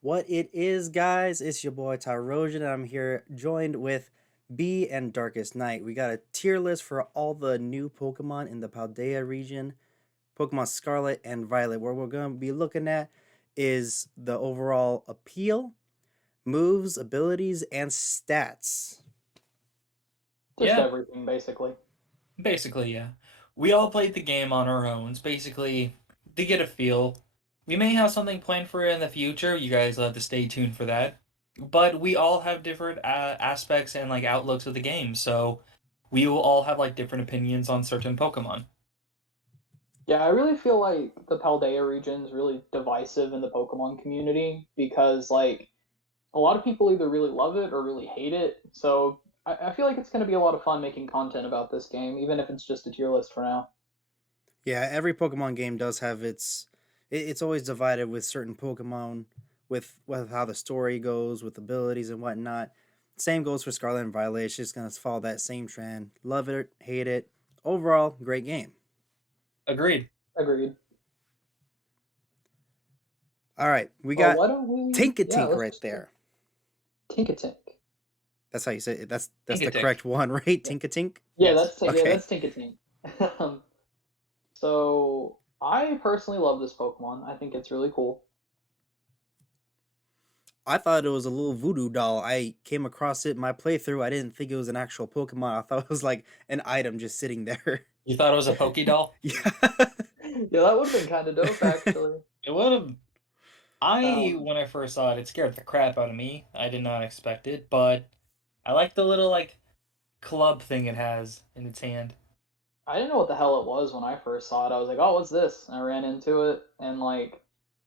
What it is, guys, it's your boy Tyrosion, and I'm here joined with B and Darkest Night. We got a tier list for all the new Pokemon in the Paldea region, Pokemon Scarlet and Violet. What we're going to be looking at is the overall appeal, moves, abilities, and stats. Just Yeah, everything, basically. basically, yeah. We all played the game on our own, basically to get a feel. We may have something planned for it in the future. You guys will have to stay tuned for that. But we all have different aspects and like outlooks of the game, so we will all have like different opinions on certain Pokemon. Yeah, I really feel like the Paldea region is really divisive in the Pokemon community because, like, a lot of people either really love it or really hate it. So I feel like it's going to be a lot of fun making content about this game, even if it's just a tier list for now. Yeah, every Pokemon game does have it's always divided with certain Pokemon with how the story goes, with abilities and whatnot. Same goes for Scarlet and Violet. It's just gonna follow that same trend. Love it, hate it. Overall, great game. Agreed. Agreed. All right, we Well, got why don't we? Yeah, Tinkatink let's right just there. Tinkatink. That's how you say it. That's the Tinkatink. correct one, right? Tinkatink. Yeah, Yes. Okay. that's Tinkatink. So I personally love this Pokemon. I think it's really cool. I thought it was a little voodoo doll. I came across it in my playthrough. I didn't think it was an actual Pokemon. I thought it was like an item just sitting there. You thought it was a Pokédoll? Yeah. Yeah, that would have been kind of dope, actually. It would have. Um, When I first saw it, it scared the crap out of me. I did not expect it, but I like the little like club thing it has in its hand. I didn't know what the hell it was when I first saw it. I was like, "Oh, what's this?" And I ran into it, and like,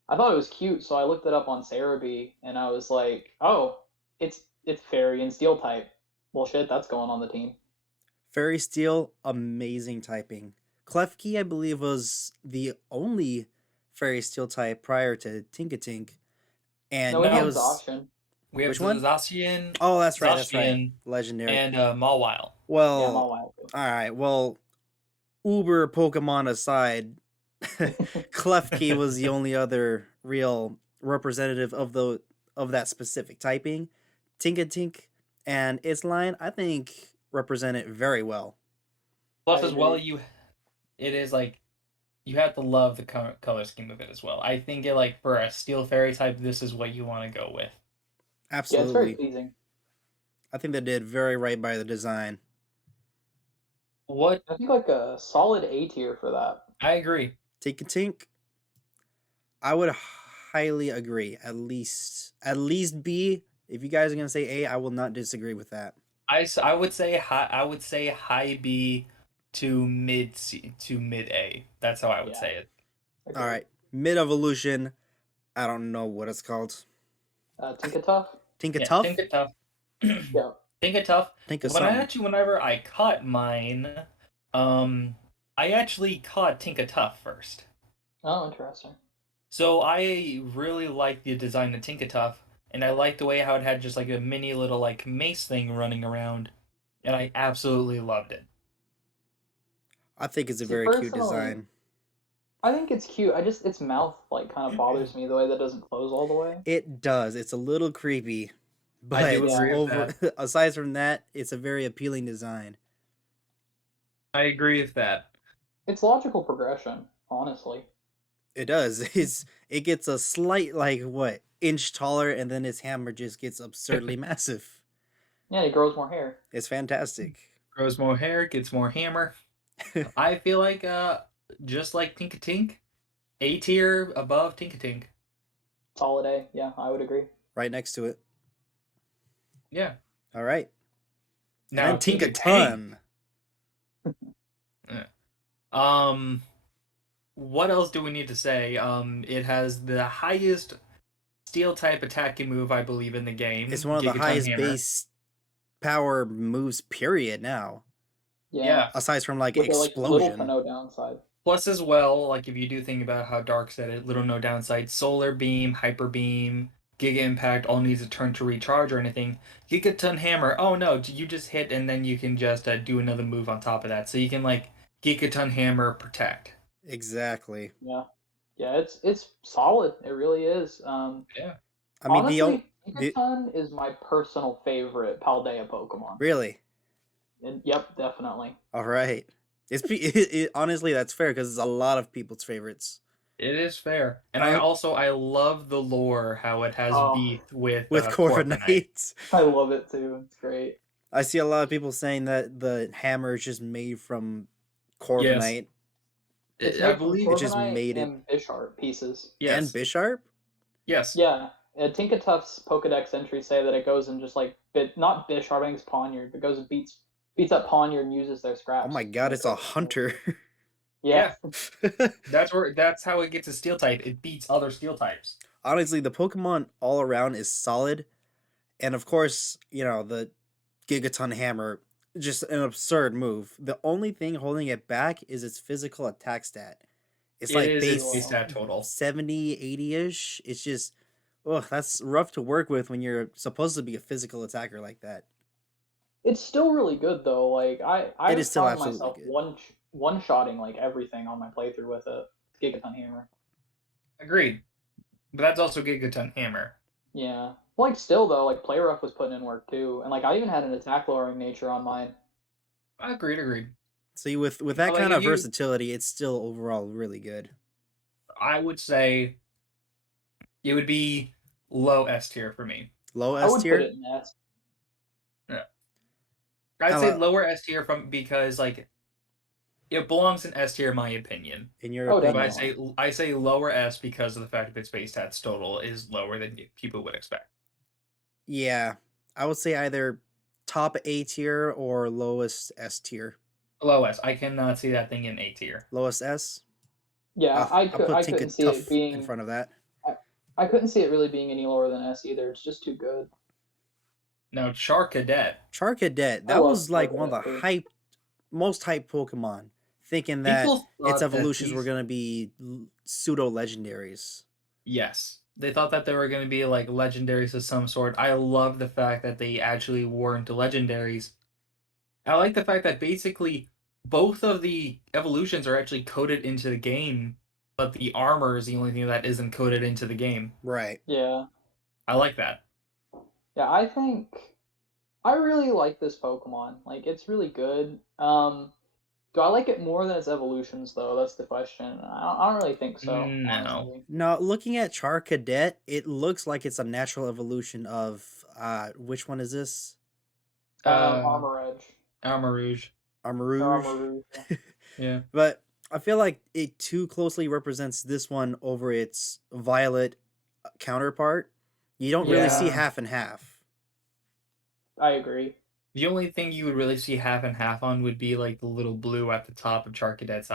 I thought it was cute, so I looked it up on Cerebi, and I was like, "Oh, it's Fairy and Steel type." Well, shit, that's going on the team. Fairy Steel, amazing typing. Klefki, I believe, was the only Fairy Steel type prior to Tinkatink, and No, we it had No, was Zacian. we have which one? Zacian, Oh, that's right. That's right. Zacian, Legendary. and Mawile. Yeah, I'm Well, all wild too. all right. Well, Uber Pokemon aside, Klefki was the only other real representative of that specific typing. Tinkatink and its line, I think, represent it very well. I Plus, as well, agree. it is like you have to love the color scheme of it as well. I think it like for a Steel Fairy type, this is what you want to go with. Yeah, it's very Absolutely. pleasing. I think they did very right by the design. What I think like a solid A tier for that. I agree. Tinkatink, I would highly agree. At least B. If you guys are gonna say A, I will not disagree with that. I would say high. I would say high B to mid C to mid A. That's how I would Yeah, say it. All agreed. right, mid evolution. I don't know what it's called. Tinkatuff. Yeah, Tinkatuff. think it tough. Yeah. Think it tough. Think of When I something. actually, whenever I caught mine, um, I actually caught Tinka Tough first. Oh, interesting. So I really liked the design of Tinka Tough, and I liked the way how it had just like a mini little like mace thing running around, and I absolutely loved it. I think it's a See, very cute personally, design. I think it's cute. I just its mouth like kind of bothers me the way that doesn't close all the way. It does. It's a little creepy, I do but Yeah, agree with over that. aside from that, it's a very appealing design. I agree with that. it's logical progression, honestly. It does. It gets a slight like what inch taller, and then its hammer just gets absurdly massive. Yeah, it grows more hair. It's fantastic. Grows more hair, gets more hammer. I feel like just like Tinka Tink, A tier above Tinka Tink. Solid A. Yeah, I would agree. Right next to it. Yeah. All right, and Now then Tinka Tank. Tinkaton. Yeah. Um, what else do we need to say? It has the highest steel type attacking move I believe in the It's game, one of the Gigaton highest Hammer. base power moves. Period. Now, Yeah, Yeah. aside from like with like little to explosion. no downside. Plus as well, like if you do think about how Dark said it, little no downside, Solar Beam, Hyper Beam, Giga Impact all needs a turn to recharge or anything. Gigaton Hammer, oh no, you just hit and then you can just do another move on top of that. So you can like Gigaton Hammer Protect. Exactly. Yeah, yeah, it's solid. It really is. Yeah. I mean, Honestly, the Gigaton is my personal favorite Paldea Pokemon. really. And yep, definitely. All right. Honestly, that's fair because it's a lot of people's favorites. It is fair. And Uh, I love the lore, how it has Oh, beef with with Corviknight. Corviknight. I love it too. It's great. I see a lot of people saying that the hammer is just made from Yes. Corviknight It's I made from believe it just Corviknight made it. and Bisharp pieces. And yes. Bisharp. Yes. Yeah, Tinkatuff's Pokedex entries say that it goes and just like not Bisharp, I think it's Ponyard, but goes and beats up Ponyard and uses their scraps. Oh my god, it's a hunter. Yeah. That's how it gets a steel type. It beats other steel types. Honestly, the Pokemon all around is solid, and of course, the Gigaton Hammer, just an absurd move. The only thing holding it back is its physical attack stat. It's It like is its base stat total. 70, 80-ish. It's just, that's rough to work with when you're supposed to be a physical attacker like that. It's still really good though. Like I It is still found absolutely myself good. one shotting like everything on my playthrough with a Gigaton Hammer. Agreed. But that's also Gigaton Hammer. Yeah. Like still though, like Play Rough was putting in work too, and like I even had an attack lowering nature on mine. Agreed. See, with that Like, kind if of you- versatility, it's still overall really good. I would say it would be low S tier for me. Low I S would put tier. it in S. I'd say Hello. lower S tier because like it belongs in S tier in my opinion. In your Oh, But opinion. I say lower S because of the fact that its base stats total is lower than people would expect. Yeah, I would say either top A tier or lowest S tier. Low S. I cannot see that thing in A tier. Lowest S. Yeah, I'll put I Tinker couldn't see it Tough in being front of that. I couldn't see it really being any lower than S either. It's just too good. Now Charcadet. Charcadet. I That love was like one of Charcadet, the too. most hyped Pokemon. Thinking that People its thought that evolutions were these- gonna be pseudo legendaries. Yes. They thought that they were going to be like legendaries of some sort. I love the fact that they actually weren't legendaries. I like the fact that basically both of the evolutions are actually coded into the game, but the armor is the only thing that isn't coded into the game. Right. Yeah. I like that. Yeah, I think I really like this Pokemon. Like it's really good. Do I like it more than its evolutions though? That's the question. I don't really think so. No. Honestly. Now, looking at Charcadet, it looks like it's a natural evolution of which one is this? Armor Edge. Armor Rouge. Armarouge. Armor Rouge. Yeah. But I feel like it too closely represents this one over its violet counterpart. You don't really see Yeah. half and half. I agree. The only thing you would really see half and half on would be like the little blue at the top of Charcadet's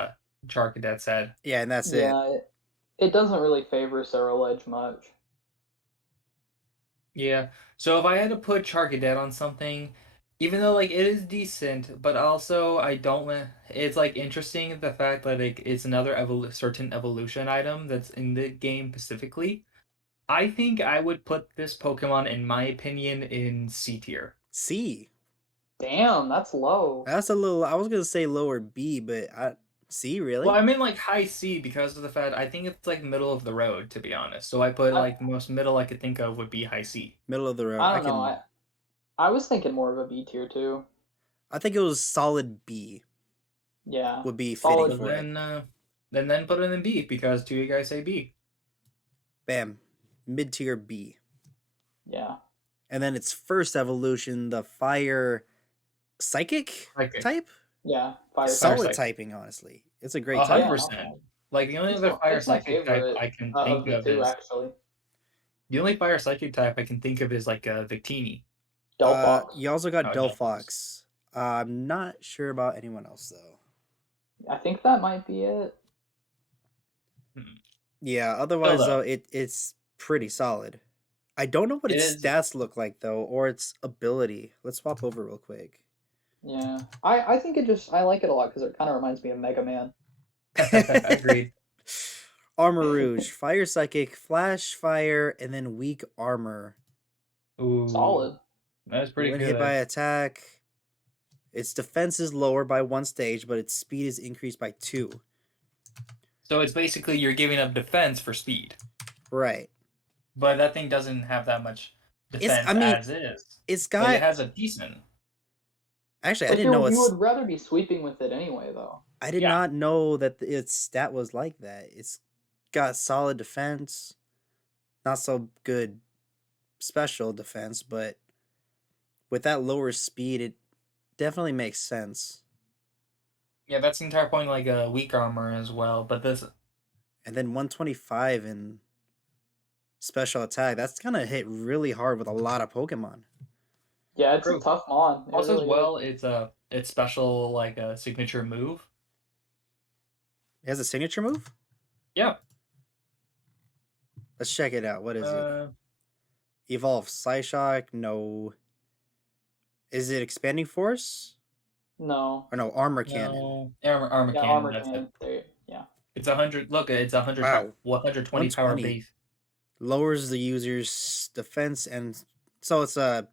head. Yeah, and that's it. Yeah, it doesn't really favor Ceruledge much. Yeah. So if I had to put Charcadet on something, even though like it is decent, but also I don't. It's like interesting the fact that like it's another certain evolution item that's in the game specifically. I think I would put this Pokemon, in my opinion, in C tier. C. Damn, that's low. That's a little. I was gonna say lower B, but C really. Well, I'm in like high C because of the fact I think it's like middle of the road, to be honest. So I put like the most middle I could think of would be high C. Middle of the road. I don't know. I was thinking more of a B tier too. I think it was solid B. Yeah. Would be Solid. fitting for it. Then put it in B because two of you guys say B. Bam, mid tier B. Yeah. And then its first evolution, the fire psychic type. Yeah. Fire Solid Psychic. typing, honestly. It's a great Oh, type. 100%. Like the only It's other my- fire it's my psychic type favorite, I can of think the of two, is actually. the only fire psychic type I can think of is like Victini. Delphox. You also got Oh, Delphox. I'm not sure about anyone else though. I think that might be it. Yeah, otherwise though. though, it's pretty solid. I don't know what It its is- stats look like though, or its ability. Let's swap over real quick. Yeah. I think I like it a lot because it kind of reminds me of Mega Man. Agreed. Armor Rouge, Fire Psychic, Flash Fire, and then Weak Armor. Ooh, Solid. that's pretty When good. hit by attack, Its defense is lower by 1 stage, but its speed is increased by 2. So it's basically you're giving up defense for speed. Right. But that thing doesn't have that much defense I mean, as is. it's But it got. has a decent. Actually, I Like didn't know you it's. would rather be sweeping with it anyway, though. I did Yeah. not know that its stat was like that. It's got solid defense, not so good special defense, but with that lower speed, it definitely makes sense. Yeah, that's the entire point, like a weak armor as well. But this, And then 125 in special attack, that's gonna hit really hard with a lot of Pokemon. Yeah, it's True. a tough mon. It also as really well, is. it's special like a signature move. It has a signature move? Yeah. Let's check it out. What is it? Uh, Evolve Psyshock? No. Is it Expanding Force? No. Or no, Armor Cannon. no, armor Yeah, cannon. armor That's cannon. it. There, yeah. It's 100. Look, it's 100. Wow. 120 power 120. base. Lowers the user's defense, and so it's a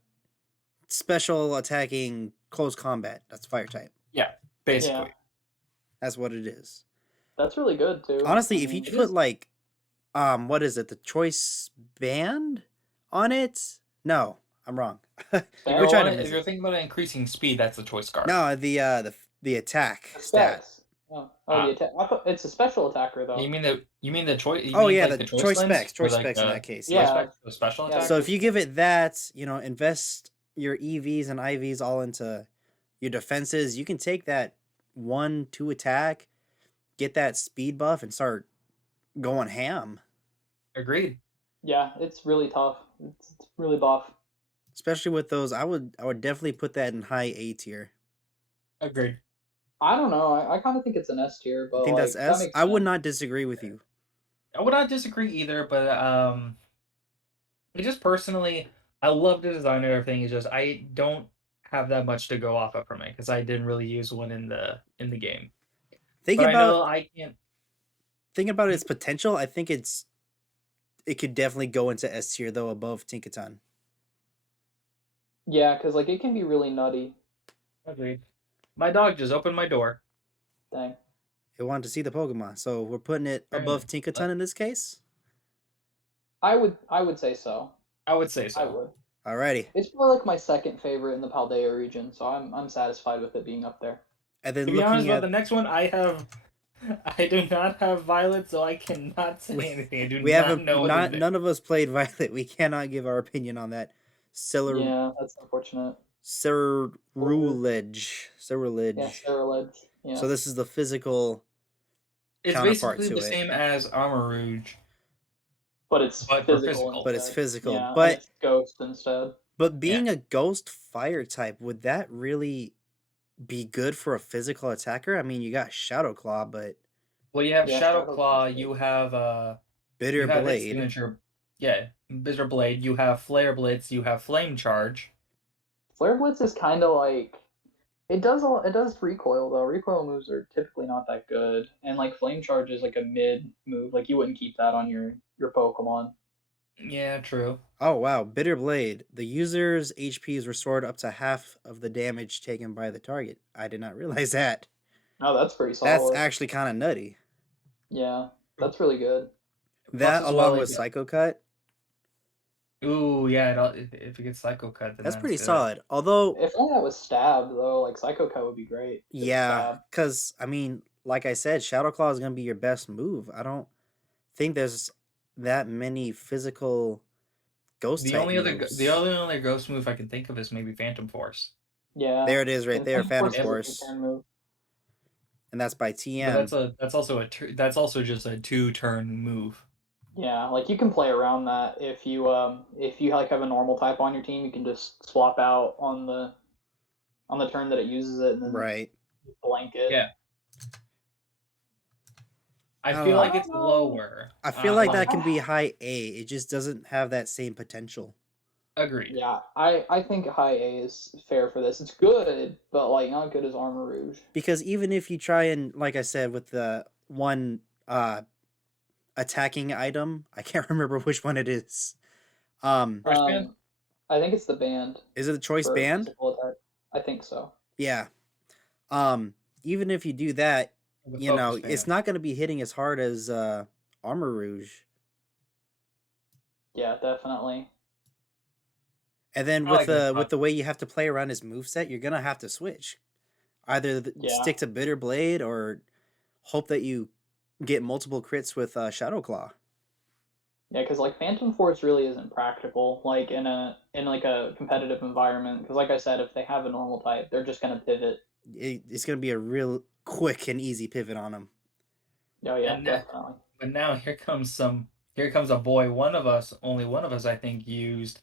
special attacking close combat. That's fire type. Yeah, basically. Yeah. That's what it is. That's really good too. Honestly, I if you mean, It put is. like what is it, the choice band on it? No, I'm wrong. If We're you're, trying to if miss you're it. thinking about increasing speed, that's the choice card. No, the attack the stat. specs. Oh, Ah. the attack. It's a special attacker though. You mean the choice? You Oh mean yeah, like the choice choice lens? specs, Or choice like specs in the that case. choice Yeah. Yeah. spec, the special Yeah. attack? So if you give it that, invest your EVs and IVs all into your defenses, you can take that 1-2 attack, get that speed buff, and start going ham. Agreed. Yeah, it's really tough. It's really buff. Especially with those, I would definitely put that in high A tier. Agreed. I don't know. I kind of think it's an S tier, but I think like that's that S. makes I would sense. not disagree with you. I would not disagree either, but it just personally, I love the design and everything. It's just I don't have that much to go off of from it because I didn't really use one in the game. Think But I know about I can't. its potential. I think it could definitely go into S tier though, above Tinkaton. Yeah, because like it can be really nutty. Agreed. My dog just opened my door. Dang. It wanted to see the Pokemon, so we're putting it above Apparently. Tinkaton in this case. I would say so. I would say I so. would. Alrighty, It's probably like my second favorite in the Paldea region, so I'm satisfied with it being up there. and then To be honest looking about the at next one, I do not have Violet, so I cannot say anything. I do we not have know what not it is. none of us played Violet. We cannot give our opinion on that. Yeah, that's unfortunate. Cerulege. Yeah, Sterilage. Yeah. So this is the physical It's counterpart basically to the it. same as Armor Rouge. but it's but for physical. physical. But it's instead. physical. Yeah, and But it's ghost instead. being a ghost fire type, would that really be good for a physical attacker? I mean, you got Shadow Claw, but Well, you have Yeah, Shadow Shadow Claw. Claw's good. You have Bitter you have its Blade. signature. Yeah, Bitter Blade. You have Flare Blitz. You have Flame Charge. Flare Blitz is kind of like it does recoil though. Recoil moves are typically not that good, and like Flame Charge is like a mid move. Like you wouldn't keep that on your Pokemon. Yeah, true. Oh wow, Bitter Blade. The user's HP is restored up to half of the damage taken by the target. I did not realize that. Oh, that's pretty That's solid. actually kind of nutty. Yeah, that's really good. That Plus, as along well, with Psycho Cut, Ooh, yeah. If it gets Psycho Cut, then that's pretty good. solid. Although, If only that was stabbed though, like Psycho Cut would be great. if it was yeah, stabbed. because I mean, like I said, Shadow Claw is gonna be your best move. I don't think there's that many physical ghost The type only other moves. the only other ghost move I can think of is maybe Phantom Force. Yeah. There it is, right and there, Phantom is a Force, two-turn move. and that's by But TM. that's also just a 2-turn move. Yeah, like you can play around that if you like have a normal type on your team, you can just swap out on the turn that it uses it and then Right. blanket. Yeah. I I feel don't like know. it's lower. I feel like that like- can be high A. It just doesn't have that same potential. Agreed. Yeah, I think high A is fair for this. It's good, but like not good as Armor Rouge. Because even if you try and, like I said, with the one attacking item, I can't remember which one it is. First band? I think it's the band. Is it the choice for band? physical attack. I think so. Yeah. Even if you do that, The focus it's fan. not going to be hitting as hard as Armor Rouge. Yeah, definitely. And then I like that with thought. the way you have to play around his moveset, you're gonna have to switch. Either Yeah. stick to Bitter Blade or hope that you get multiple crits with Shadow Claw. Yeah, because like Phantom Force really isn't practical, like in like a competitive environment. Because like I said, if they have a normal type, they're just gonna pivot. It's gonna be a real quick and easy pivot on him. Oh yeah, And definitely. but now here comes a boy. Only one of us, I think, used,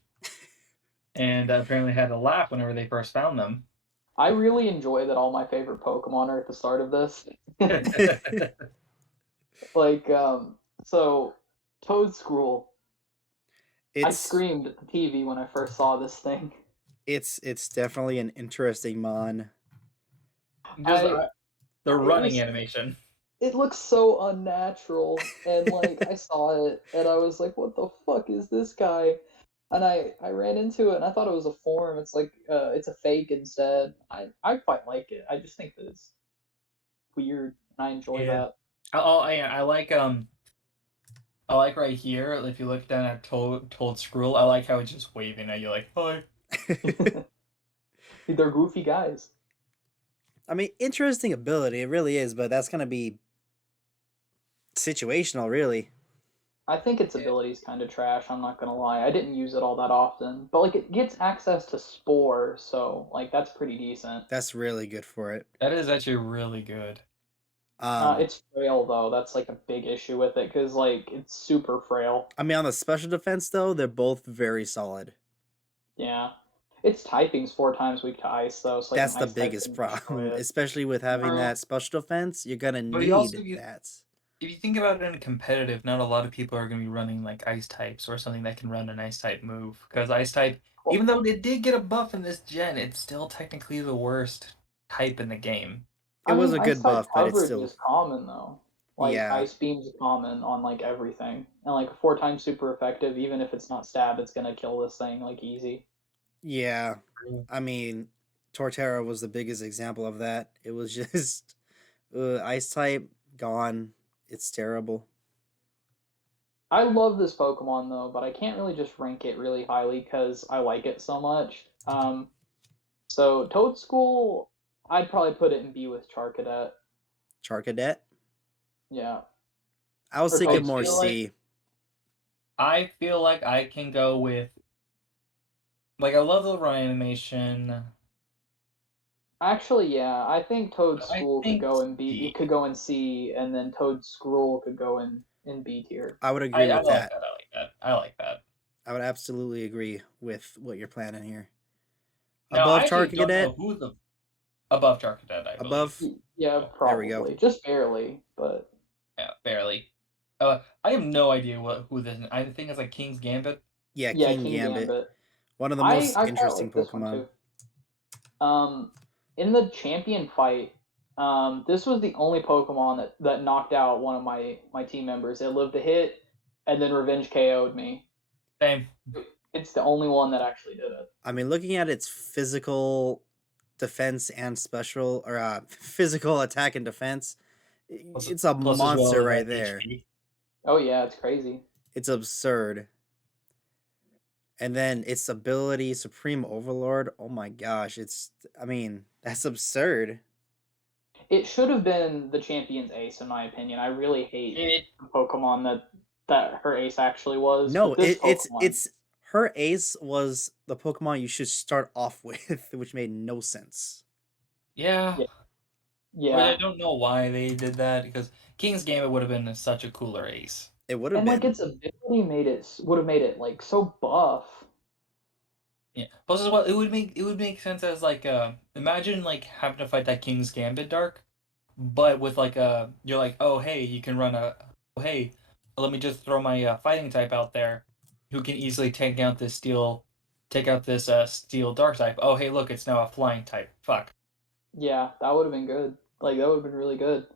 and apparently had a laugh whenever they first found them. I really enjoy that all my favorite Pokemon are at the start of this. Like so Toadscruel. I it's screamed at the TV when I first saw this thing. it's definitely an interesting mon. Just I the it running was animation. it looks so unnatural, and like I saw it and I was like, what the fuck is this guy? And I ran into it and I thought it was a form. It's like it's a fake instead. I quite like it. I just think that it's weird and I enjoy Yeah. that. I like right here. If you look down at Toad Scroll, I like how it's just waving at you like, "Hi." They're goofy guys. I mean, interesting ability, it really is, but that's gonna be situational, really. I think its Yeah. ability is kind of trash. I'm not gonna lie. I didn't use it all that often, but like it gets access to Spore, so like that's pretty decent. That's really good for it. That is actually really good. Um, It's frail though. That's like a big issue with it because like it's super frail. I mean, on the special defense though, they're both very solid. Yeah, its typing's 4 times weak to ice though, so like an That's the ice type biggest couldn't destroy problem, it. especially with having True. that special defense. You're gonna But you also need you that. if you think about it in competitive, not a lot of people are going to be running like ice types or something that can run an ice type move. Because ice type, Well, even though it did get a buff in this gen, it's still technically the worst type in the game. It I was mean, a ice good type buff, but it's coverage still, is common though. Like yeah, ice beam's common on like everything, and like 4 times super effective. Even if it's not stab, it's gonna kill this thing like easy. yeah. True. I mean, Torterra was the biggest example of that. It was just ice type gone. It's terrible. I love this Pokemon though, but I can't really just rank it really highly because I like it so much. So Toadschool, I'd probably put it in B with Charcadet. Charcadet. Yeah, I was or I thinking Toad more feel School. like C. I feel like I can go with like I love the run animation. Actually, yeah, I think Toad But I School could think go in B. It C. could go in C, and then Toad Scroll could go in B tier. I would agree I with like that. that. I like that. I like that. I would absolutely agree with what you're planning here. Now I Above actually don't Charcadet, know who the above Charcadet, I believe. above. Yeah, There we go. probably just barely, but Yeah, barely. I have no idea who this. I think it's like King's Gambit. Yeah, yeah, King King Gambit. Gambit. One of the I most I quite interesting like this one Pokemon. too. In the champion fight, this was the only Pokemon that knocked out one of my team members. It lived a hit, and then Revenge KO'd me. Same. It's the only one that actually did it. I mean, looking at its physical defense and special, or physical attack and defense, Plus, it's a plus as well monster as right there. HP. Oh yeah, it's crazy. It's absurd. And then its ability, Supreme Overlord. Oh my gosh, I mean, that's absurd. It should have been the champion's ace, in my opinion. I really hate It, the Pokemon that her ace actually was, No, but this Pokemon, it's her ace was the Pokemon you should start off with, which made no sense. yeah, yeah, but I yeah, don't know why they did that because King's Gambit would have been such a cooler ace. It would have and like been. its ability would have made it like so buff. Yeah. Plus as well, it would make sense as like imagine like having to fight that King's Gambit Dark, but with like you're like, oh hey, you can run a oh hey, let me just throw my fighting type out there, who can easily take out this steel dark type. Oh hey, look, it's now a flying type. Fuck. Yeah, that would have been good. Like that would have been really good.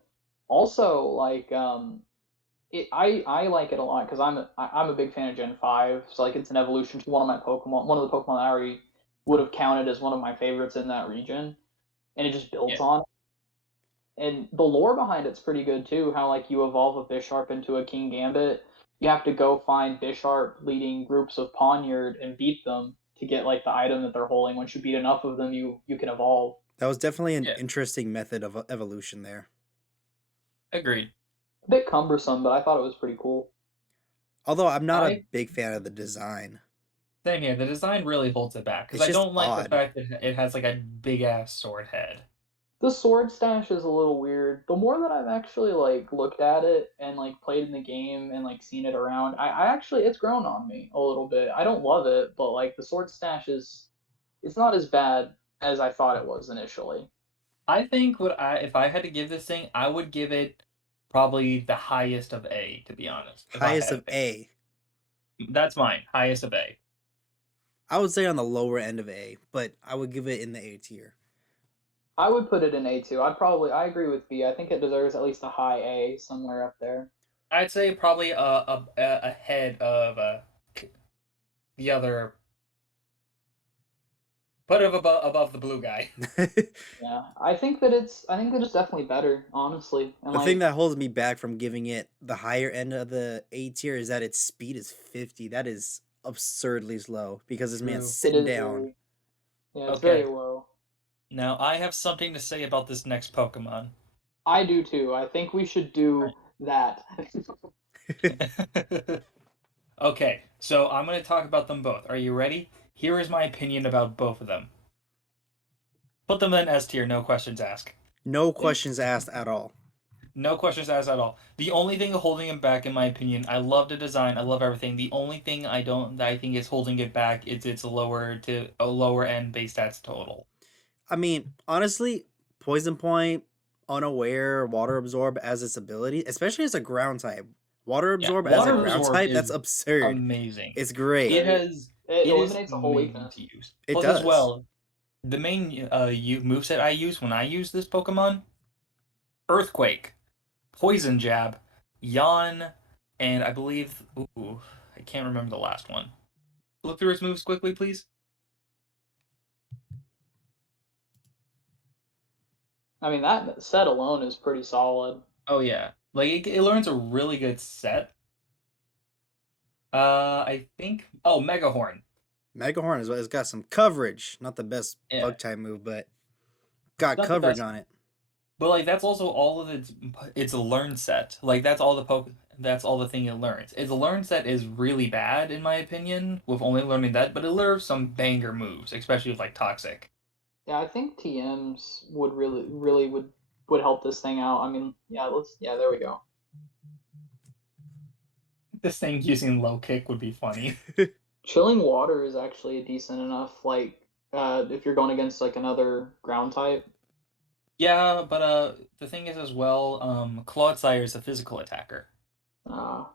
Also, like I like it a lot because I'm a big fan of Gen 5. So like it's an evolution to one of my Pokemon, one of the Pokemon that I already would have counted as one of my favorites in that region. and it just builds Yeah. on it. And the lore behind it's pretty good too. How like you evolve a Bisharp into a King Gambit, you have to go find Bisharp leading groups of Poniard and beat them to get like the item that they're holding. Once you beat enough of them, you can evolve. That was definitely an Yeah. interesting method of evolution there. Agreed. A bit cumbersome, but I thought it was pretty cool. Although I'm not a I big fan of the design. Same here. The design really holds it back because It's I just don't like the odd. fact that it has like a big ass sword head. The sword stash is a little weird. The more that I've actually like looked at it and like played in the game and like seen it around, I actually it's grown on me a little bit. I don't love it, but like the sword stash is it's not as bad as I thought it was initially. I think if I had to give this thing, I would give it probably the highest of A, to be honest. If I Highest had to of pick. A. That's mine. Highest of A. I would say on the lower end of A, but I would give it in the A tier. I would put it in A2. I agree with B. I think it deserves at least a high A somewhere up there. I'd say probably ahead of the other, put it above the blue guy. Yeah, I think that it's definitely better, honestly. And The thing like that holds me back from giving it the higher end of the A tier is that its speed is 50. That is absurdly slow because this man's True. it sitting is down. very yeah, it's very Okay. low. Now I have something to say about this next Pokemon. I do too. I think we should do that. Okay, so I'm going to talk about them both. Are you ready? Here is my opinion about both of them. Put them in S tier, no questions asked. No questions asked at all. No questions asked at all. The only thing holding him back, in my opinion, I love the design, I love everything. The only thing that I think is holding it back is its a lower end base stats total. I mean, honestly, Poison Point, Unaware, Water Absorb as its ability, especially as a ground type. Water Yeah, Absorb as a Water ground Absorb type, that's is absurd. amazing. It's great. It Right. has It it is eliminates a whole amazing weakness. to use. It Plus, as does. well, the main moveset I use when I use this Pokemon, Earthquake, Poison Jab, Yawn, and I believe I can't remember the last one. Look through his moves quickly, please. I mean, that set alone is pretty solid. Oh yeah, like it learns a really good set. I think. Oh, Mega Horn. Megahorn has got some coverage. Not the best Yeah, bug type move, but got not the coverage best, on it. but like that's also all of its a learn set. Like that's all that's all the thing it learns. Its learn set is really bad in my opinion, with only learning that, but it learns some banger moves, especially with like Toxic. Yeah, I think TMs would really would help this thing out. I mean, yeah, there we go. This thing using low kick would be funny. Chilling water is actually a decent enough like if you're going against like another ground type. Yeah, but the thing is as well, Clodsire is a physical attacker. Uh,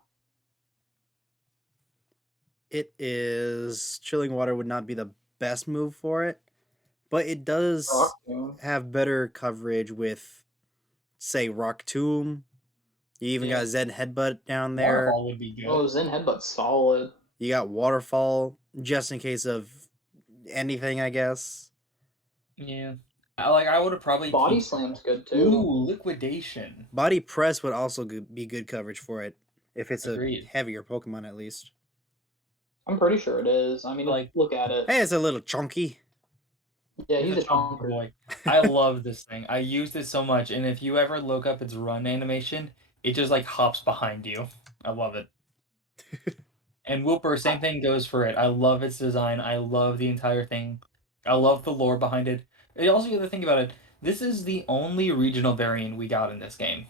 It is Chilling Water would not be the best move for it, but it does Rock Tomb. have better coverage with, say, Rock Tomb. You even Yeah. got Zen Headbutt down there. Waterfall would be good. Oh, Zen Headbutt's solid. You got Waterfall just in case of anything, I guess. Yeah. I would have probably Body keep... Slam's good too. Ooh, Liquidation. Body Press would also be good coverage for it if it's Agreed. a heavier Pokemon at least. I'm pretty sure it is. I mean, Like- look at it. Hey, it's a little chunky. Yeah, he's a chunky chonker. boy. I love this thing. I use it so much, and if you ever look up its run animation, it just like hops behind you. I love it. And Whooper, same thing goes for it. I love its design. I love the entire thing. I love the lore behind it. And also, the other thing about it, this is the only regional variant we got in this game.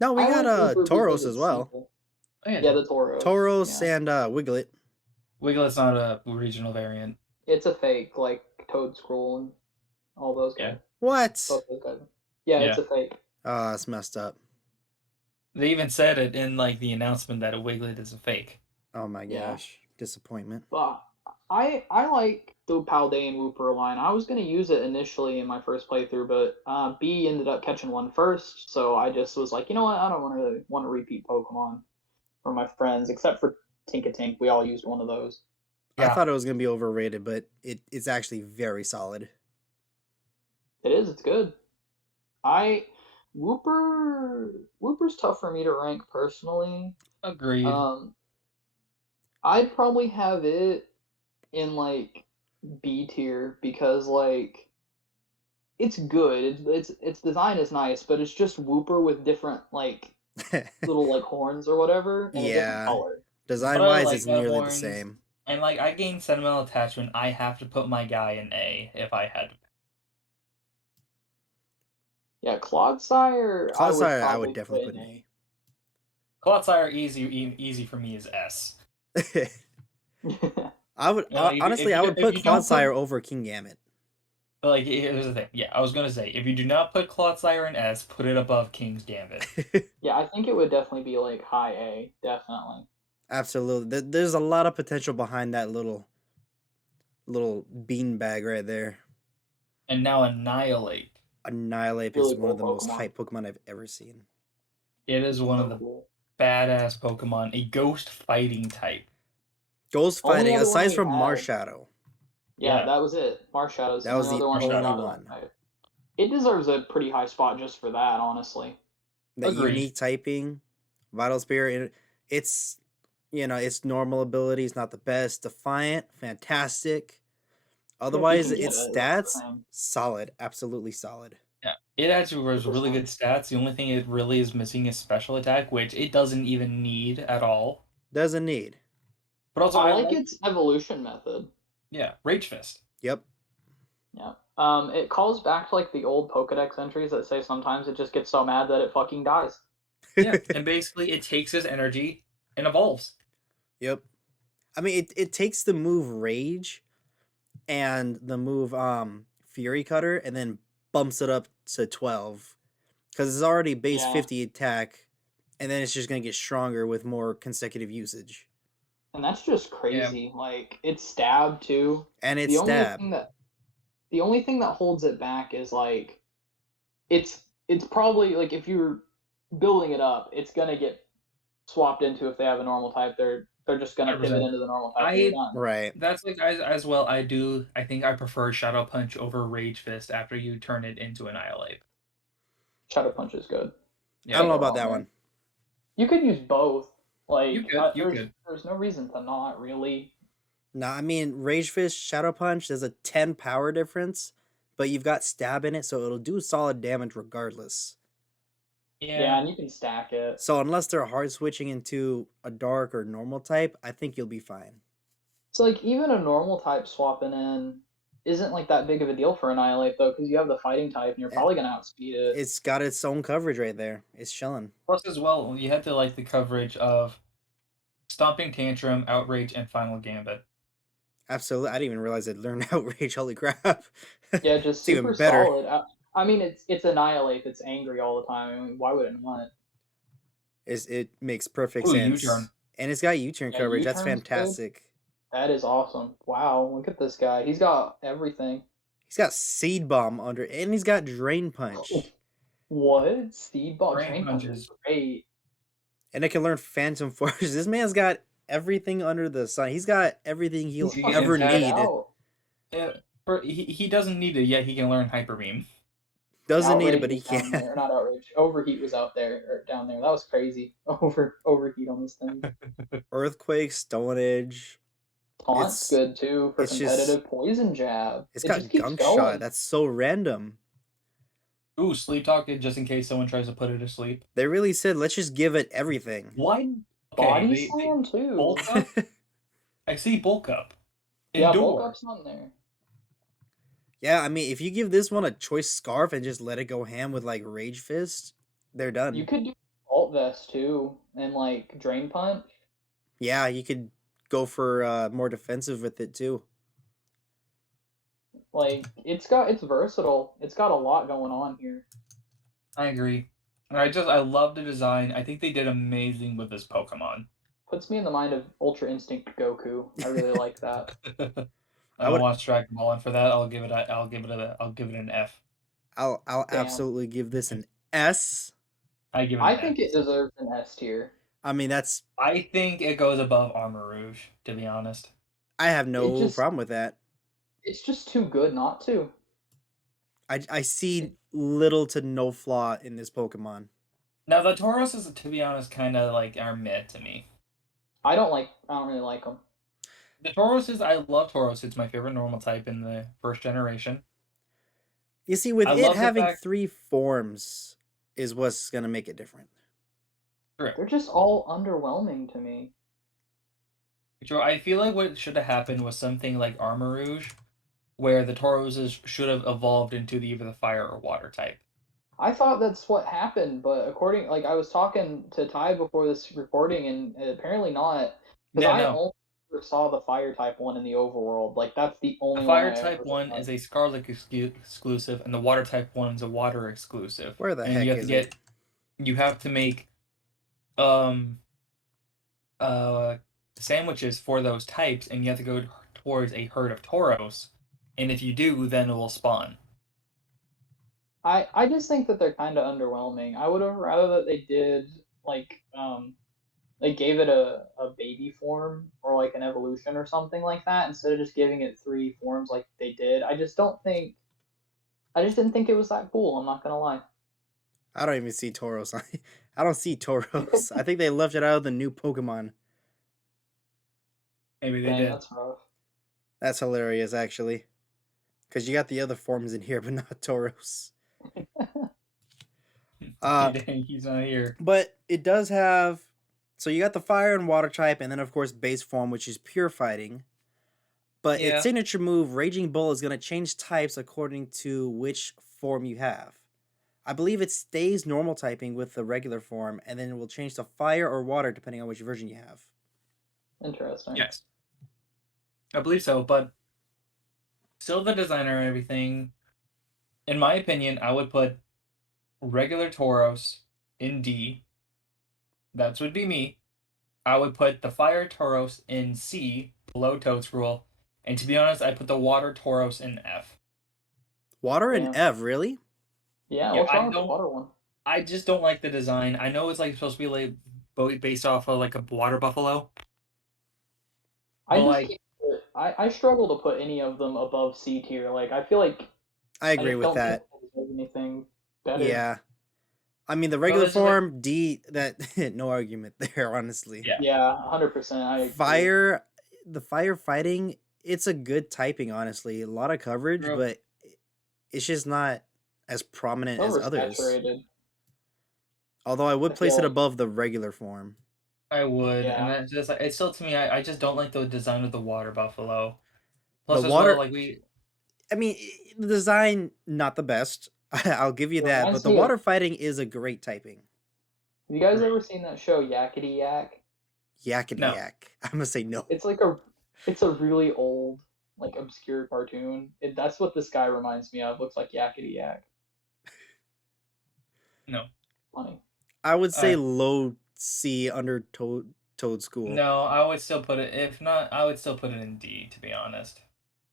No, we I got like Wooper Tauros because as it's well. simple. Oh, yeah, Yeah, the Tauros. Tauros Yeah. and Wiglet. Wiglet's not a regional variant. It's a fake, like Toad Scroll and all those Yeah. guys. What? Both those guys. Yeah, it's Yeah. a fake. Oh, that's messed up. They even said it in like the announcement that a Wiglet is a fake. Oh my Yeah. gosh. Disappointment. But I like the Paldean Wooper line. I was gonna use it initially in my first playthrough, but B ended up catching one first, so I just was like, you know what, I don't really want to repeat Pokemon for my friends, except for Tinkatink. We all used one of those. I Yeah. thought it was gonna be overrated, but it's actually very solid. It is. It's good. I Wooper's tough for me to rank personally. Agreed. I'd probably have it in like B tier because like it's good. Its design is nice, but it's just Wooper with different like little like horns or whatever in a different Yeah, color. But I design-wise, like it's that nearly the horns, same. and like I gain sentimental attachment. I have to put my guy in A if I had to. Yeah, Clodsire I would Clodsire, I would probably definitely put put in an A. Clotsire easy for me is S. A. I would You know, like honestly, I would if put you don't put Clodsire over King Gambit. like here's the thing. Yeah, I was gonna say if you do not put Clotsire in S, put it above King's Gambit. Yeah, I think it would definitely be like high A, definitely. Absolutely, there's a lot of potential behind that little beanbag right there. And now Annihilate. Annihilate is Really one of cool the most Pokemon. hype Pokemon I've ever seen. It is one of So the cool. badass Pokemon, a ghost fighting type. Ghost Only fighting, other one aside we from had. Marshadow, Yeah, Yeah, that was it. Marshallow's that the was only the other one we had only out Marshadow. of that one. type. It deserves a pretty high spot just for that, honestly. That Agreed. unique typing, Vital Spirit. It's its normal ability is not the best. Defiant, fantastic. If you Otherwise, can get its it, that's the stats thing. solid, absolutely solid. Yeah, it actually was really 100%. good stats. The only thing it really is missing is special attack, which it doesn't even need at all. Doesn't need. But also, I I like like, its evolution method. yeah, Rage Fist. Yep. Yeah. It calls back to like the old Pokedex entries that say sometimes it just gets so mad that it fucking dies. Yeah, and basically it takes his energy and evolves. Yep. I mean, it takes the move Rage and the move Fury Cutter and then bumps it up to 12 because it's already base Yeah. 50 attack, and then it's just gonna get stronger with more consecutive usage. And that's just crazy. Like it's stab too. And it's The only stab. thing that the only thing that holds it back is like it's probably like if you're building it up, it's gonna get swapped into if they have a normal type. They're just gonna pivot 100%. into the normal type and you're I done. Right. That's like as well. I think I prefer Shadow Punch over Rage Fist after you turn it into Annihilate. Shadow Punch is good. I don't know Can't go about wrong that there. one. You could use both. Like You could. there's no reason to not really. No, I mean Rage Fist, Shadow Punch. There's a 10 power difference, but you've got stab in it, so it'll do solid damage regardless. Yeah, Yeah. and you can stack it. So unless they're hard switching into a dark or normal type, I think you'll be fine. So like even a normal type swapping in isn't like that big of a deal for Annihilate though, because you have the fighting type and you're Yeah. probably gonna outspeed it. It's got its own coverage right there. It's chilling. Plus, as well, you have to like the coverage of Stomping Tantrum, Outrage, and Final Gambit. Absolutely. I didn't even realize I'd learned Outrage. Holy crap. Yeah, just It's even super better. solid. I mean, it's Annihilate that's angry all the time. I mean, why would it not? It makes perfect Ooh, sense. U-turn. And it's got U-turn Yeah, coverage. That's U-turn's good. fantastic. That is awesome. Wow, look at this guy. He's got everything. He's got Seed Bomb under, and he's got Drain Punch. What? Speed Ball Drain Drain Punch Punch is is- great. And it can learn Phantom Force. This man's got everything under the sun. He's got everything he'll He's fucking ever fucking need. out. Yeah, he doesn't need it yet. He can learn Hyper Beam. Doesn't need it, Outrage but he was down can. there. Not Outrage. Overheat was out there or down there. That was crazy. Overheat on this thing. Earthquake, Stone Edge. Taunt's good too for it's just- competitive. Poison Jab. It's It got just keeps Gunk going. Shot. That's so random. Ooh, Sleep Talk, just in case someone tries to put it to sleep. They really said, let's just give it everything. Why? Body Slam too. Bulk Up? I see Bulk Up. Yeah, Endure. Bulk Up's not in there. Yeah, I mean, if you give this one a choice scarf and just let it go ham with like Rage Fist, they're done. You could do Alt Vest too, and like Drain Punch. Yeah, you could go for more defensive with it too. Like it's versatile. It's got a lot going on here. I agree. And I love the design. I think they did amazing with this Pokemon. Puts me in the mind of Ultra Instinct Goku. I really like that. I don't watch Dragon Ball, and for that, I'll give it an F. I'll Damn. absolutely give this an S. I give it. I think it deserves an S tier. I mean, I think it goes above Armor Rouge, to be honest. I have no problem with that. It's just too good not to. I see little to no flaw in this Pokemon. Now the Tauros is, to be honest, kind of like are mid to me. I don't really like them. The Tauros is, I love Tauros. It's my favorite normal type in the first generation. You see, with I it love the having fact. 3 forms is what's gonna make it different. Correct. They're just all underwhelming to me. Joe, I feel like what should have happened was something like Armarouge, where the Tauroses should have evolved into either the fire or water type. I thought that's what happened, but like I was talking to Ty before this recording, and apparently not, because Yeah, I no. only ever saw the fire type one in the overworld. Like that's the The only one fire I type ever one saw. is a Scarlet exclusive, and the water type one is a water exclusive. Where the And you heck have to is it? you have to make um uh sandwiches for those types, and you have to go towards a herd of Tauros. And if you do, then it will spawn. I just think that they're kind of underwhelming. I would have rather that they did like they gave it a baby form or like an evolution or something like that instead of just giving it 3 forms like they did. I just didn't think it was that cool. I'm not gonna lie. I don't even see Tauros. I don't see Tauros. I think they left it out of the new Pokemon. Maybe they Dang, did. that's rough. That's hilarious, actually. Because you got the other forms in here, but not Tauros. He's not here. But it does have. So you got the fire and water type, and then, of course, base form, which is pure fighting. But its Yeah. signature move, Raging Bull, is going to change types according to which form you have. I believe it stays normal typing with the regular form, and then it will change to fire or water depending on which version you have. Interesting. Yes. I believe so, but still the designer and everything. In my opinion, I would put regular Tauros in D. That would be me. I would put the fire Tauros in C, below Toadscruel. And to be honest, I put the water Tauros in F. Water and Damn. F, really? Yeah, Yeah, what's wrong with the water one? I just don't like the design. I know it's like supposed to be like based off of like a water buffalo. I But just like can't I struggle to put any of them above C tier. Like I feel like I I agree just with don't think that. they deserve anything better. Yeah. I mean, the no, regular this is like form, D, that, no argument there, honestly. yeah. Yeah, 100%. I agree. Fire, the firefighting, it's a good typing, honestly. A lot of coverage, True. but it's just not as prominent as others. Oversaturated. Although I would I place feel it like above the regular form. I would, and yeah. that's just it's still to me. I just don't like the design of the water buffalo. The Plus, as well, water, like we I mean, the design, not the best. I'll give you It that. But reminds the me of. water fighting is a great typing. Have you guys True. ever seen that show Yakety Yak? Yakety no. yak. I'm going to say no. It's a really old, like obscure cartoon. That's what this guy reminds me of. Looks like Yakety Yak. No. Funny. I would say Uh, low C under Toad School. no, I would still put it. If not, I would still put it in D. To be honest.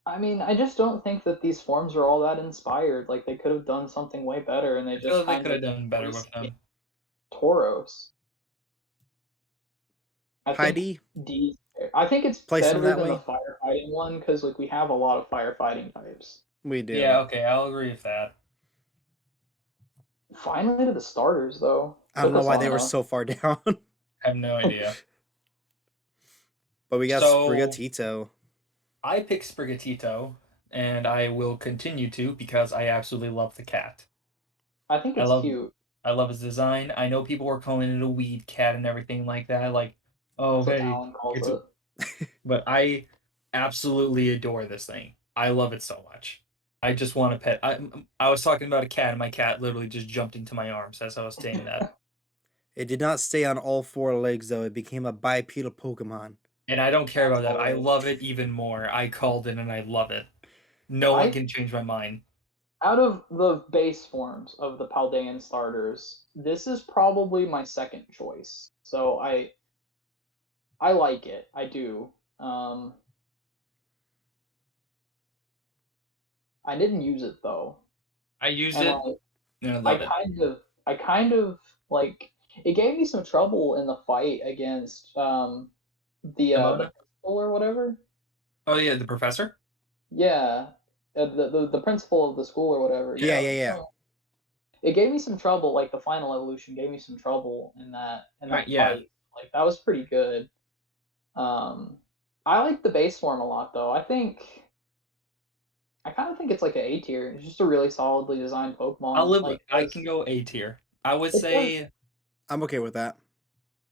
I mean, I just don't think that these forms are all that inspired. Like they could have done something way better, and they I feel just like they kind could have of done better with them. Tauros. I think Heidi, D. I think it's place them better that than the way. firefighting one because like we have a lot of firefighting types. We do. Yeah. Okay, I'll agree with that. Finally to the starters though. I don't Took know us why long they were enough. so far down. I have no idea. But we got So Sprigatito. I picked Sprigatito, and I will continue to because I absolutely love the cat. I think I it's love cute. I love his design. I know people were calling it a weed cat and everything like that. Like, oh That's what hey, Talon calls it's it. but I absolutely adore this thing. I love it so much. I just want to pet. I was talking about a cat, and my cat literally just jumped into my arms as I was saying that. It did not stay on all 4 legs, though. It became a bipedal Pokemon. And I don't care That's about that. I hilarious. love it even more. I called it, and I love it. No one can change my mind. Out of the base forms of the Paldean starters, this is probably my second choice. So I like it. I do. I didn't use it though. I used And it, like and I love it. I kind of like it gave me some trouble in the fight against the Demona? principal or whatever. Oh yeah, the professor. Yeah. the principal of the school or whatever. Yeah, Yeah. yeah, yeah. So it gave me some trouble. Like the final evolution gave me some trouble in that Yeah. fight. Like that was pretty good. Um, I like the base form a lot though. I kind of think it's like an A tier. It's just a really solidly designed Pokemon. Like I can go A tier. I would it does say I'm okay with that.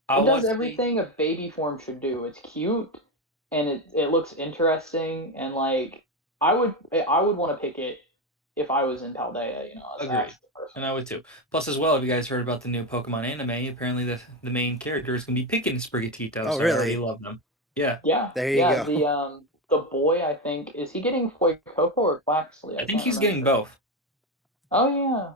I it does would say everything a baby form should do. It's cute and it looks interesting and like I would want to pick it if I was in Paldea, as Ash agreed. the person. And I would too. Plus, as well, have you guys heard about the new Pokemon anime? Apparently, the main character is gonna be picking Sprigatito, Oh, so I already really? love them. Yeah, Yeah, There you yeah. go. The boy I think is he getting Fuecoco or Quaxley? I I think can't he's getting remember. both. Oh yeah.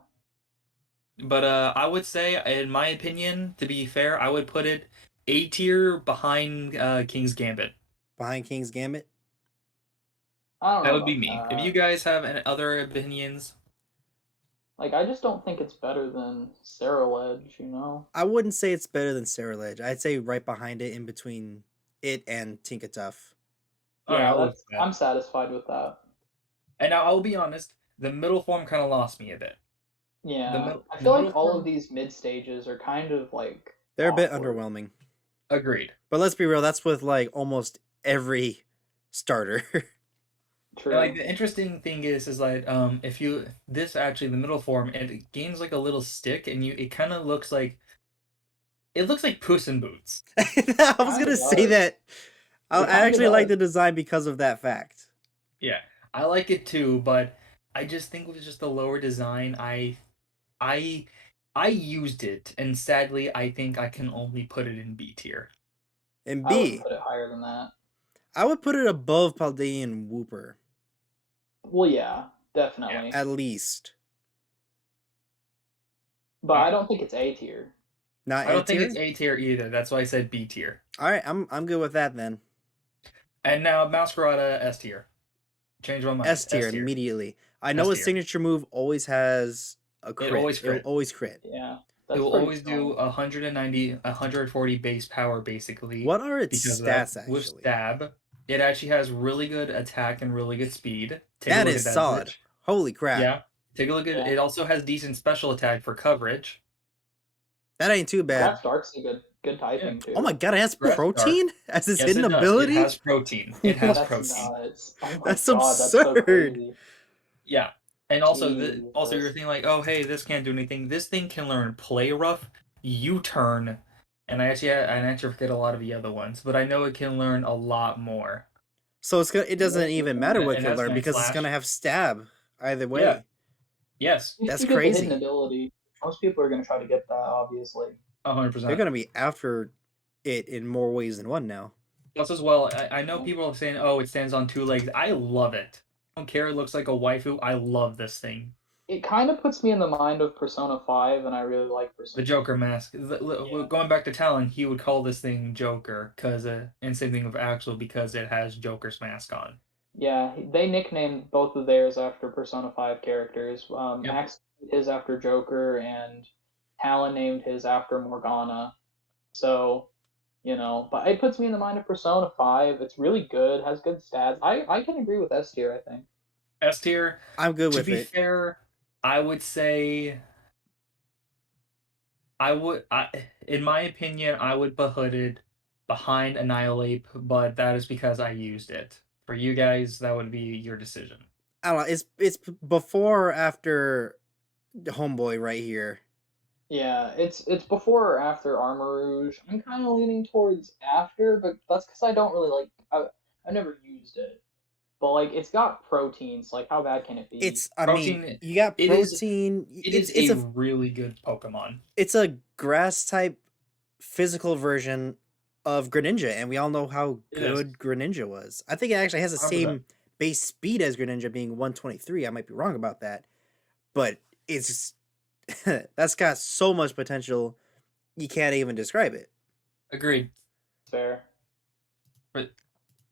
But I would say, in my opinion, to be fair, I would put it A tier behind King's Gambit. Behind King's Gambit. I don't That know would be about me. If you that. guys have any other opinions, Like I just don't think it's better than Ceruledge. I wouldn't say it's better than Ceruledge. I'd say right behind it, in between it and Tinkatuff. all right, Yeah, I'll live that's with that. I'm satisfied with that. And now I'll be honest, the middle form kind of lost me a bit. Yeah. I The feel middle like all of form, these mid stages are kind of like They're a bit awkward. underwhelming. agreed. But let's be real, that's with like almost every starter. And like True. the interesting thing is like if you this actually the middle form it gains like a little stick and it kind of looks like it looks like Puss in Boots. I was Kinda gonna say does. that. I It kinda actually like does. the design because of that fact. Yeah, I like it too, but I just think with just the lower design, I I used it, and sadly, I think I can only put it in B tier. And I wouldn't B, put it higher than that. I would put it above Paldean Wooper, Well, yeah, Yeah. definitely. at least. But All I right. don't think it's A tier. Not I A don't think it's tier? A tier either. That's why I said B tier. Alright, I'm good with that then. And now Masquerada S tier. Change my mind. S tier S tier. immediately. I know S its tier. signature move always has a It crit. always It'll crit. always crit. Yeah, It that's will pretty always do strong. 190, 140 base power basically What are its because of that. stats With actually? stab, it actually has really good attack and really good speed. Take a That look is at that, solid. Rich. Holy crap. Yeah. Take a look at Yeah. it. Also has decent special attack for coverage. That ain't too bad. Scratch Dark's a good Yeah. typing Oh my too. god, it has Scratch Dark. protein as its Yes, hidden it does. It ability? has protein. It has What? That's protein. nuts. Oh my That's god, that's so absurd. crazy. Yeah. And also also you're Jesus. thinking like, oh hey, this can't do anything. This thing can learn play rough, U-turn, and I actually forget a lot of the other ones, but I know it can learn a lot more. So it doesn't even matter what it And can that's learn Night because it's gonna Slash. have stab either Yeah. way. Yes. If That's you get the hidden crazy. ability, most people are gonna try to get that, obviously. They're 100%. gonna be after it in more ways than one now. Plus as well, I know people are saying, oh, it stands on two legs. I love it. I don't care. It looks like a waifu. I love this thing. It kind of puts me in the mind of Persona 5, and I really like The Persona. Joker mask. Yeah. Going back to Talon, he would call this thing Joker because, and same thing with Axel because it has Joker's mask on. Yeah, they nicknamed both of theirs after Persona 5 characters. Yep. Max named his after Joker, and Talon named his after Morgana. So, but it puts me in the mind of Persona 5. It's really good, has good stats. I can agree with S tier, I think. S tier. I'm good To with be it. fair, I would say in my opinion, I would put it behind Annihilate, but that is because I used it. For you guys, that would be your decision. I don't know. It's before or after Homeboy right here. Yeah, it's before or after Armor Rouge. I'm kind of leaning towards after, but that's because I don't really like. I never used it, but like it's got proteins. Like how bad can it be? I mean, Protein. you got It is. protein. It is a really good Pokemon. It's a grass type physical version of Greninja, and we all know how It is. good Greninja was. I think it actually has the 100%. same base speed as Greninja, being 123. I might be wrong about that, but it's that's got so much potential you can't even describe it. Agreed. Fair. For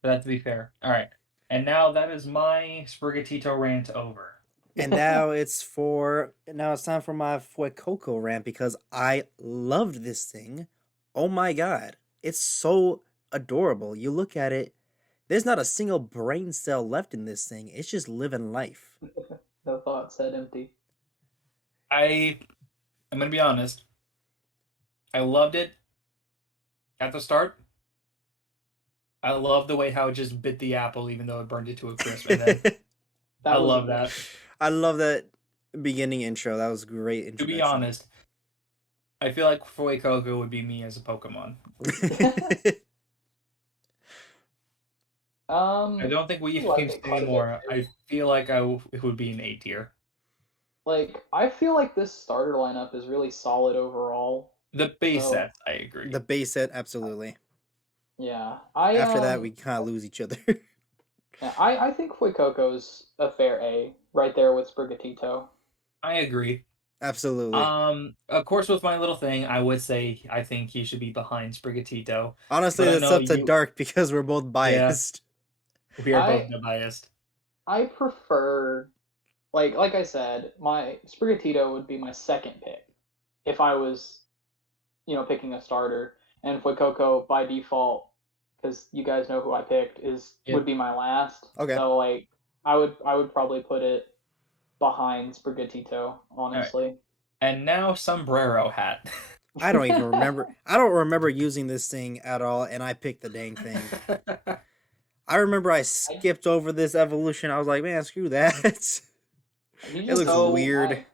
that to be fair. All right. And now that is my Sprigatito rant over. And now it's time for my Fuecoco rant because I loved this thing. Oh my god. It's so adorable. You look at it, There's not a single brain cell left in this thing. It's just living life. No thought said empty. I'm gonna be honest. I loved it at the start. I love the way how it just bit the apple, even though it burned it to a crisp. And then I That was love that. I love that beginning intro. That was a great To introduction. be honest, I feel like Fuecoco would be me as a Pokemon. I don't think we like can it say quite a bit, more. too. I feel like it would be an A tier. Like, I feel like this starter lineup is really solid overall. The base So, sets, I agree. The base set, absolutely. yeah. After that, we kind of lose each other. Yeah, I think Fuecoco's a fair A, right there with Sprigatito. I agree. Absolutely. Of course, with my little thing, I would say I think he should be behind Sprigatito. Honestly, but I that's know up to you- Dark because we're both biased. We are I- both biased. I prefer, like I said, my Sprigatito would be my second pick if I was, picking a starter, and Fuecoco by default, because you guys know who I picked, Yep. would be my last. Okay. So like, I would probably put it behind Sprigatito, honestly. And now sombrero hat. I don't even remember. I don't remember using this thing at all, and I picked the dang thing. I remember I skipped over this evolution. I was like, man, screw that. It looks weird.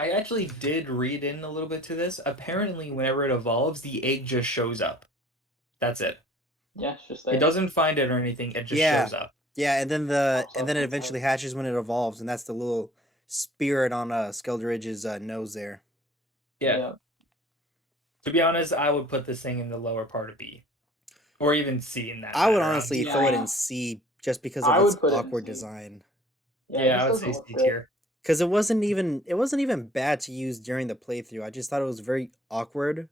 I actually did read in a little bit to this. Apparently, whenever it evolves, the egg just shows up. That's it. Yeah, it's just there. It doesn't find it or anything. It just Yeah. shows up. Yeah, and then Pops it up eventually hatches when it evolves, and that's the little spirit on Skeldridge's nose there. Yeah. To be honest, I would put this thing in the lower part of B, or even C in that. I would matter, honestly honestly. throw it Yeah. in C just because I of would its put it in awkward C. design. Yeah, it I would just say doesn't C look good. tier. Because it wasn't even bad to use during the playthrough. I just thought it was very awkward.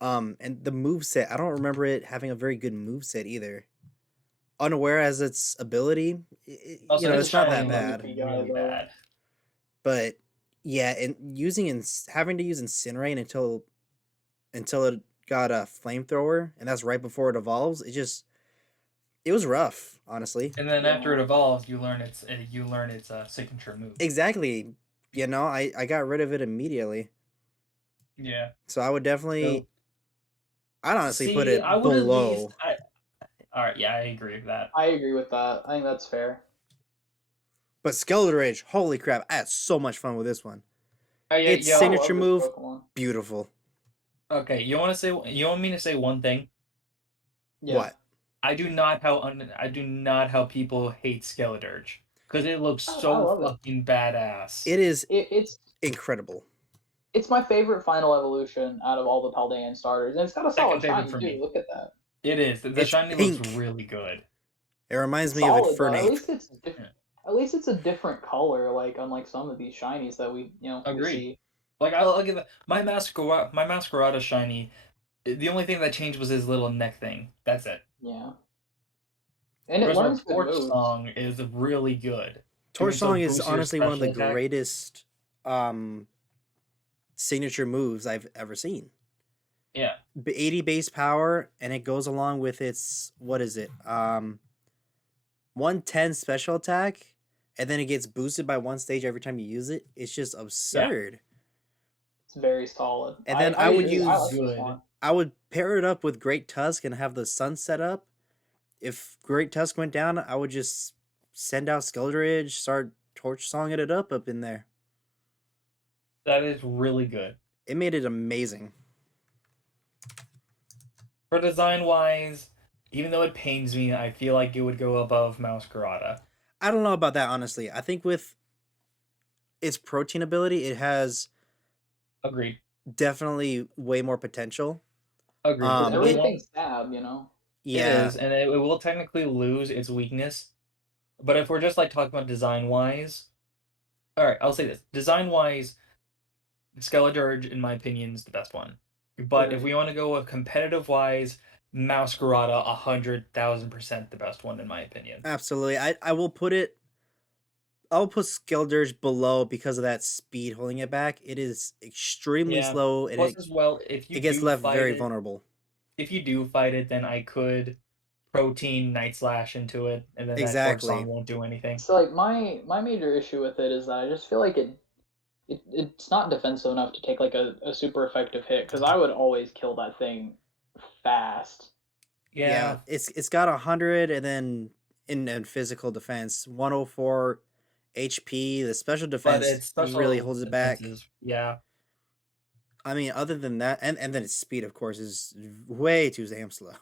And the moveset, I don't remember it having a very good moveset either. Unaware as its ability, Also, it's not that shining bad. was really bad. But yeah, and having to use Incinerate until it got a flamethrower, and that's right before it evolves. It was rough, honestly. And then after it evolves, you learn its signature move. Exactly. I got rid of it immediately. Yeah. So I would definitely. I'd honestly See, put it I would below. at least. All right, yeah, I agree with that. I agree with that. I think that's fair. But Skeldridge, holy crap! I had so much fun with this one. Yeah, Its yo, signature I love move, this Pokemon. beautiful. Okay, you want me to say one thing? Yeah. What? I do not how people hate Skeledirge because it looks I so love it. fucking badass. It is It's incredible. it's my favorite final evolution out of all the Paldean starters, and it's got a Second solid favorite shiny for too. me. Look at that. It is. The It's shiny pink. looks really good. It reminds me Solid, of though. At Infernape. least it's different. At least it's a different color, like unlike some of these shinies that we Agreed. see. Like I'll give it my Masquerada shiny. The only thing that changed was his little neck thing. That's it. Yeah. And it Whereas my learns good Torch moves. Song is really good. Torch Doing some Song is boost your honestly one of the special attack. greatest signature moves I've ever seen. Yeah. 80 base power, and it goes along with its 110 special attack, and then it gets boosted by one stage every time you use it. It's just absurd. It's very solid. And then I I would agree. use- I like this Good. one. I would pair it up with Great Tusk and have the sun set up. If Great Tusk went down, I would just send out Skeldridge, start Torch Songing it up in there. That is really good. It made it amazing. For design wise, even though it pains me, I feel like it would go above Masquerada. I don't know about that, honestly. I think with its protein ability, it has Agreed. definitely way more potential. Agreed. Um, it- Everything's stab, Yeah. It is, and it will technically lose its weakness. But if we're just like talking about design wise, all right, I'll say this: design wise, Skeledirge, in my opinion, is the best one. But if we want to go with competitive wise, Masquerada 100,000% the best one in my opinion. Absolutely. I will put it. I'll put Skeldridge below because of that speed holding it back. It is extremely Yeah. slow, and Plus, as well, if you it gets do left fight very it, vulnerable. if you do fight it, then I could protein Night Slash into it, and then that torch song Exactly. won't do anything. So like my major issue with it is that I just feel like it's not defensive enough to take like a super effective hit because I would always kill that thing fast. Yeah, Yeah, it's got 100, and then in physical defense, 104 HP. The special but defense its really special holds it defense back. is yeah, I mean, other than that, and then its speed, of course, is way too damn slow.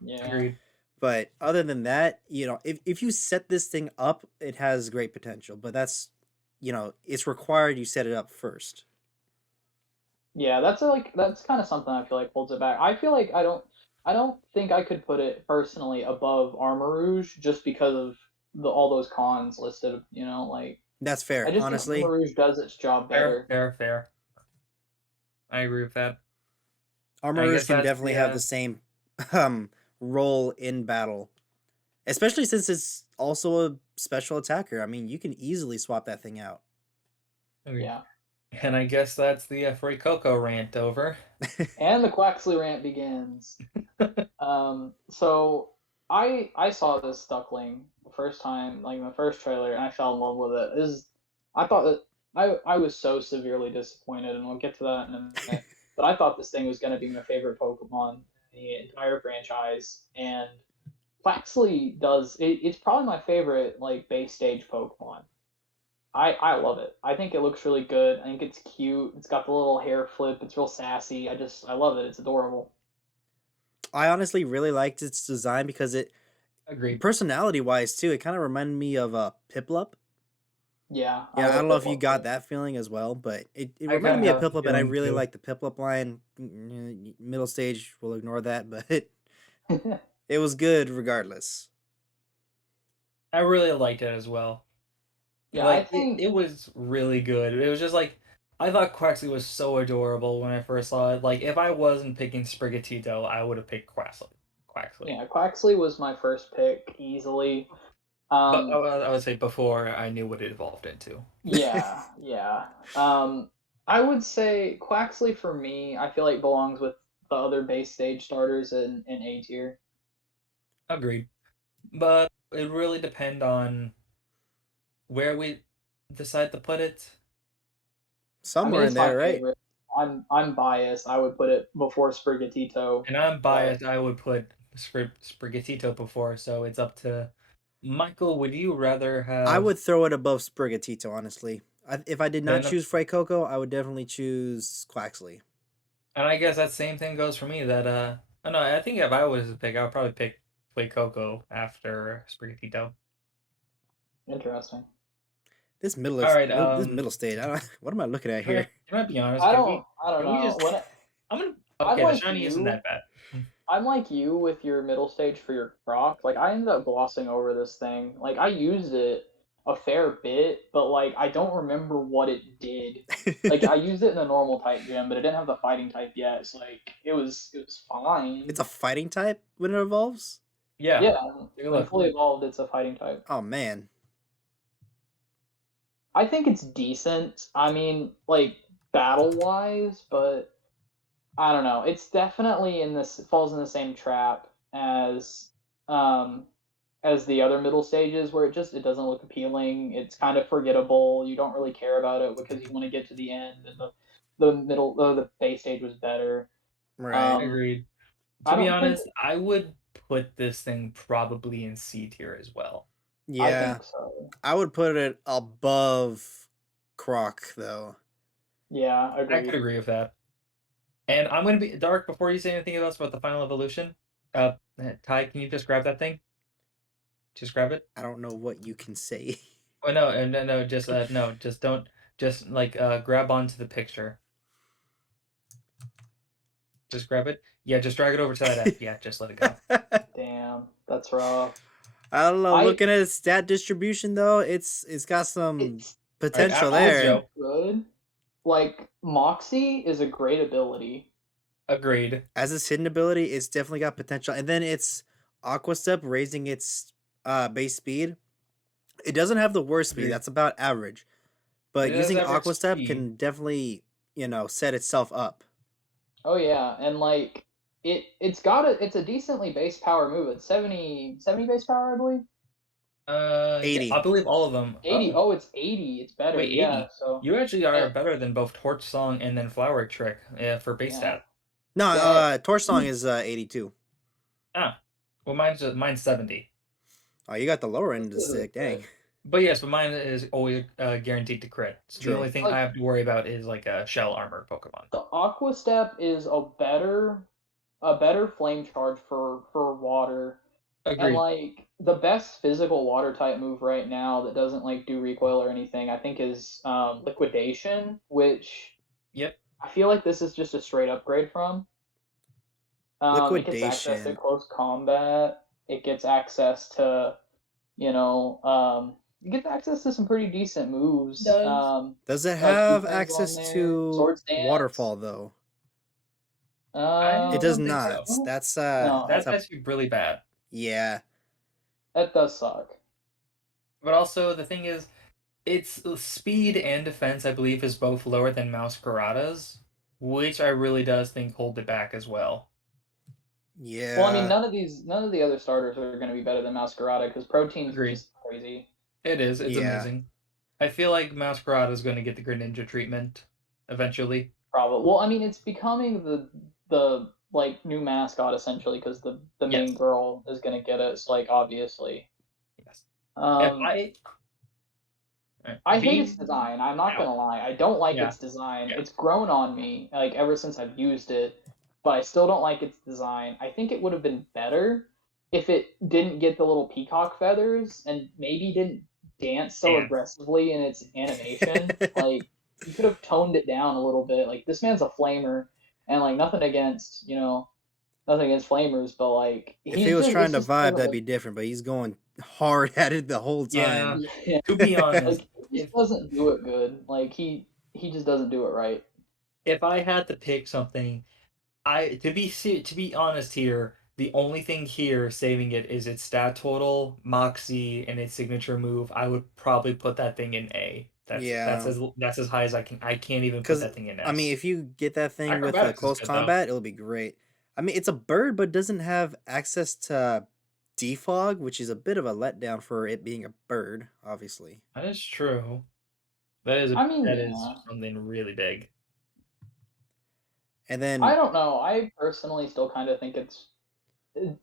Yeah. agreed. But other than that, if you set this thing up, it has great potential. But that's, it's required you set it up first. Yeah, that's kind of something I feel like holds it back. I feel like I don't think I could put it personally above Armor Rouge just because of all those cons listed, like That's I fair, just think Armor honestly. Rouge does its job Fair, better. fair, fair. I agree with that. Armor I Rouge guess can that's definitely have the same role in battle, especially since it's also a special attacker. I mean, you can easily swap that thing out. agreed. Yeah. And I guess that's the Free Cocoa rant over. And the Quaxley rant begins. So I saw this Duckling the first time, like in the first trailer, and I fell in love with it. I thought that I was so severely disappointed, and we'll get to that in a minute. But I thought this thing was going to be my favorite Pokemon in the entire franchise, and Quaxley does. It's probably my favorite like base stage Pokemon. I love it. I think it looks really good. I think it's cute. It's got the little hair flip. It's real sassy. I love it. It's adorable. I honestly really liked its design because Agreed. personality wise too, it kind of reminded me of a Piplup. Yeah, I Yeah, I like don't know if you Piplup got too. that feeling as well, but it I kind reminded of me of have the Piplup, and I feeling really too. like the Piplup line. Middle stage, we'll ignore that, but it was good regardless. I really liked it as well. Yeah, I It, think it was really good. It was just like I thought Quaxley was so adorable when I first saw it. Like if I wasn't picking Sprigatito, I would have picked Quaxley. Quaxley. yeah, Quaxley was my first pick easily. But Um, I would say before I knew what it evolved into. yeah, yeah. I would say Quaxley for me, I feel like belongs with the other base stage starters in A tier. Agreed. But it really depend on where we decide to put it. I mean, Somewhere in it's my there, right? favorite. I'm biased. I would put it before Sprigatito, And I'm but biased. I would put Sprigatito before, so it's up to Michael. Would you rather I have would throw it above Sprigatito, honestly. If I did not then? choose Coco, I would definitely choose Quaxley. And I guess that same thing goes for me. That I don't know. I think if I was to pick, I would probably pick Play Coco after Sprigatito. interesting. All right. This middle stage. I don't, what am I looking at here? Can I be honest? I don't I don't Can we know. just? When I'm gonna. I'm Okay, the like shiny isn't you, that bad. I'm like you with your middle stage for your Croc. Like I ended up glossing over this thing. Like I used it a fair bit, but like I don't remember what it did. Like I used it in the normal type gym, but it didn't have the fighting type yet. So like it was It's fine. a fighting type when it evolves? Yeah. Yeah, Take a when look. fully evolved, it's a fighting type. Oh man. I think it's decent. I mean, like battle wise, but I don't know. It's definitely in this falls in the same trap um as the other middle stages where it doesn't look appealing. It's kind of forgettable. You don't really care about it because you want to get to the end and the base stage was better. Right. Um Agreed. To I be don't think honest, I would put this thing probably in C tier as well. I Yeah. think so. I would put it above Croc though. Yeah, I could agreed. agree with that. And I'm gonna be Dark before you say anything else about the final evolution. Ty, can you just grab that thing? Just grab it. I don't know what you can say. Oh no, no, just no, just don't, just like grab onto the picture. Just grab it. Yeah, just drag it over to that F. Yeah, just let it go. Damn, that's rough. I don't know. I Looking at its stat distribution though, it's got some it's All right, potential after this, there. Joe. good. Like Moxie is a great ability. Agreed. As its hidden ability, it's definitely got potential. And then it's Aqua Step raising its base speed. It doesn't have the worst speed. Agreed. That's about average. But It has using average Aqua Step speed. can definitely, set itself up. Oh yeah, and like it's a decently base power move. It's 70 base power, I believe. Yeah, 80. I believe all of them. 80. Oh, it's 80. It's better. Wait, Yeah. 80. So You actually are eh, better than both Torch Song and then Flower Trick, for base yeah, stat. No, yeah. Torch Song is 82. Ah, well, mine's 70. Oh, you got the lower end That's of the really, really stick. Dang. good. But yes, but mine is always guaranteed to crit. So the True. only thing I Like have to worry about is like a shell armor Pokemon. the Aqua Step is a better flame charge for water. And Agreed. like the best physical water type move right now that doesn't like do recoil or anything, I think is liquidation, which Yep. I feel like this is just a straight upgrade from. It gets access to Liquidation. close combat. It gets access to, you know, it gets access to some pretty decent moves. Does Does it have Toucan's on access there. to Sword Dance. Waterfall though? I It does don't think not. so. No, That's That's a actually really bad. yeah. that does suck. But also the thing is, its speed and defense, I believe, is both lower than Masquerada's, which I really does think hold it back as well. Well, I mean, Yeah. none of the other starters are going to be better than Masquerada because Protein's Agreed. just crazy. It is. It's Yeah. amazing. I feel like Masquerada is going to get the Greninja treatment eventually. Probably. Well, I mean, it's becoming the like new mascot essentially because the main Yes. girl is going to get it. So like obviously, Yes. If um, I I hate its be design. I'm not out. gonna lie. I don't like Yeah. its design. Yeah. It's grown on me like ever since I've used it, but I still don't like its design. I think it would have been better if it didn't get the little peacock feathers and maybe didn't dance so And aggressively in its animation. Like you could have toned it down a little bit. Like this man's a flamer, and like nothing against flamers, but like If he he's was just trying it's to just vibe, doesn't that'd look be different, but he's going hard at it the whole yeah. time. yeah. To be honest, Like he just doesn't do it good. Like he just doesn't do it right. if I had to pick something, to be honest here, the only thing here saving it is its stat total, Moxie, and its signature move. I would probably put that thing in A. Yeah. That's as high as I can. I can't even put Cause that thing in I mean, S. if you get that thing with a Acrobatics is close good though. combat, it'll be great. I mean, it's a bird, but doesn't have access to defog, which is a bit of a letdown for it being a bird, obviously. That is true. I mean, That is yeah. something really big. And I then don't know. I personally still kind of think it's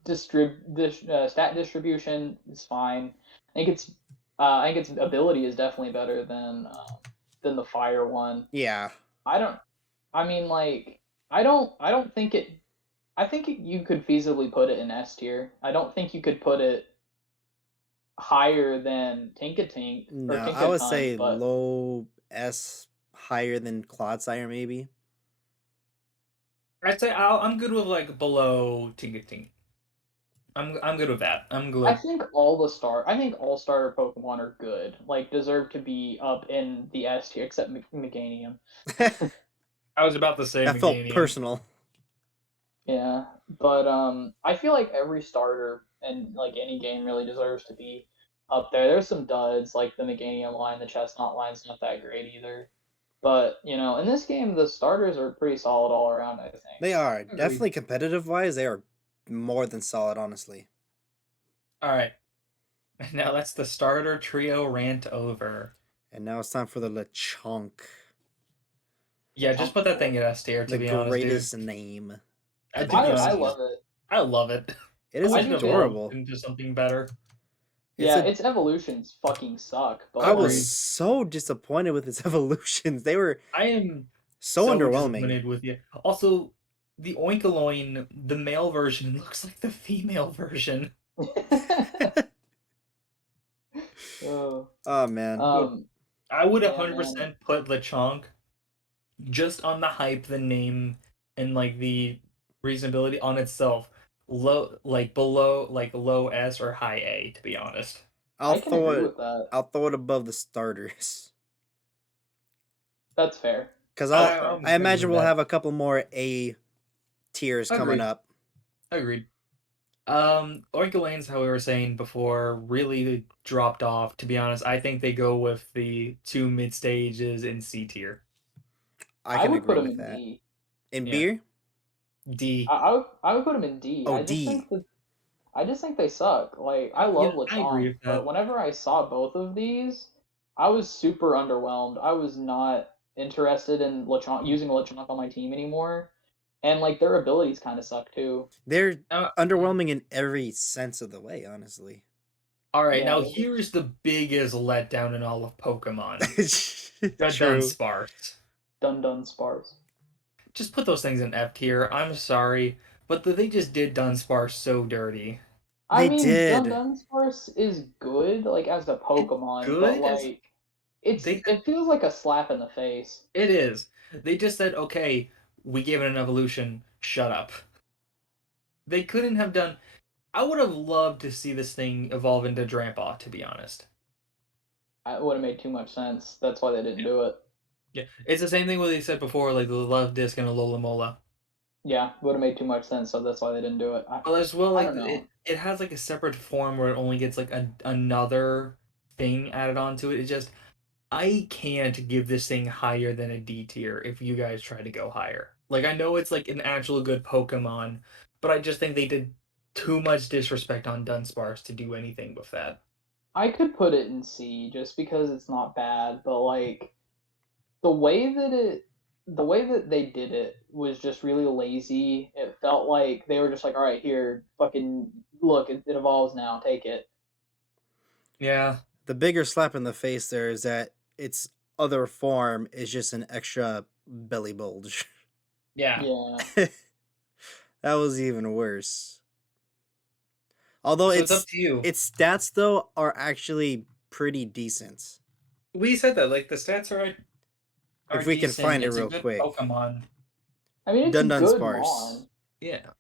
stat distribution is fine. I think its ability is definitely better than the fire one. yeah, I don't. I mean, like I don't think it. I think you could feasibly put it in S tier. I don't think you could put it higher than Tinkatink no, or I would Tinkaton, say but low S, higher than Clodsire maybe. I'd say I'm good with like below Tinkating. I'm good with that. I'm I good. think I think all starter Pokemon are good. Like deserve to be up in the S tier, except Meganium. I was about to say That felt Meganium. personal. Yeah, but I feel like every starter and like any game really deserves to be up there. There's some duds like the Meganium line, the Chestnut line's not that great either. But in this game, the starters are pretty solid all around. I think. They are Agreed. definitely competitive wise. They are more than solid, honestly. All right. Now that's the starter trio rant over. And now it's time for the Lechonk, Yeah, just put that thing in S tier. To the be honest, dude. greatest name To ever be I honest, conceived. love it. I love it. It I is wish I it do too. evolved adorable. into something better. It's Yeah, a. its evolutions fucking suck, but I was Agreed. like so disappointed with its evolutions. They were I am so so underwhelming. disappointed with you. Also, the Oinkoloin, the male version, looks like the female version. oh, Oh man. I would yeah, man. 100% put Lechonk just on the hype, the name, and like the reasonability on itself. Below like low S or high A, to be honest. I'll I can throw agree it. with that. I'll throw it above the starters. That's fair. Cause That's I'm fair. I good imagine with we'll that. have a couple more A tiers coming Agreed. up. Agreed. Oinkolanes, how we were saying before, really dropped off. To be honest, I think they go with the two mid stages in C tier. I I can would put agree him with in that. B. In Yeah. beer? D. I would put them in D. Oh, I just D. think that I just think they suck. Like I Yeah, love I agree Lechonk, with but that. whenever I saw both of these, I was super underwhelmed. I was not interested in Lechonk using Lechonk on my team anymore, and like their abilities kind of suck too. They're Yeah. underwhelming in every sense of the way, honestly. All right, Yeah, now here's the biggest letdown in all of Pokemon: the True. Dunsparce. Dun Dun Sparse. Just put those things in F tier. I'm sorry, but they just did Dunsparce so dirty. I They mean, Dun did. Dun Sparse is good, like as a It's Pokemon, but good as like they. it feels like a slap in the face. It is. They just said, okay, we gave it an evolution. Shut up. They couldn't have done. I would have loved to see this thing evolve into Drampa, to be honest. It would have made too much sense. That's why they didn't do it. Yeah, it's the same thing what they said before, like the Love Disc and a Lola Mola. Yeah, would have made too much sense, so that's why they didn't do it. But as well, I like don't know. it has like a separate form where it only gets like another thing added onto it. It just I can't give this thing higher than a D tier if you guys try to go higher. Like I know it's like an actual good Pokemon, but I just think they did too much disrespect on Dunsparce to do anything with that. I could put it in C just because it's not bad, but like the way that they did it was just really lazy. It felt like they were just like, all right, here, fucking look, it evolves now, take it. Yeah, The bigger slap in the face there is that its other form is just an extra belly bulge. yeah. Yeah, That was even worse. Although So it's up to you. its stats though are actually pretty decent. We said that like the stats are If we can decent. find it It's a real good quick. Pokemon. I mean it's a Dun Dun good Sparse. Mon. Yeah.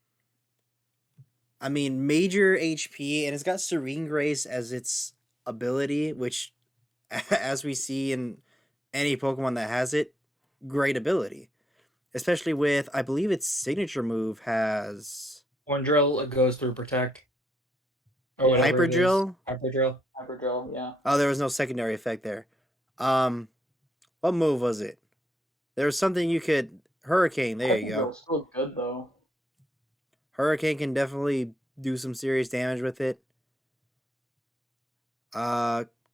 I mean, major HP, and it's got Serene Grace as its ability, which, as we see in any Pokemon that has it, great ability. Especially with, I believe its signature move has Drill goes through Protect or Yeah, whatever Hyper it is. Drill. Hyper Drill. Hyperdrill, yeah. Oh, there was no secondary effect there. Um, what move was it? There was something you could Hurricane. There you go. Hyperdrill's still good though. Hurricane can definitely do some serious damage with it.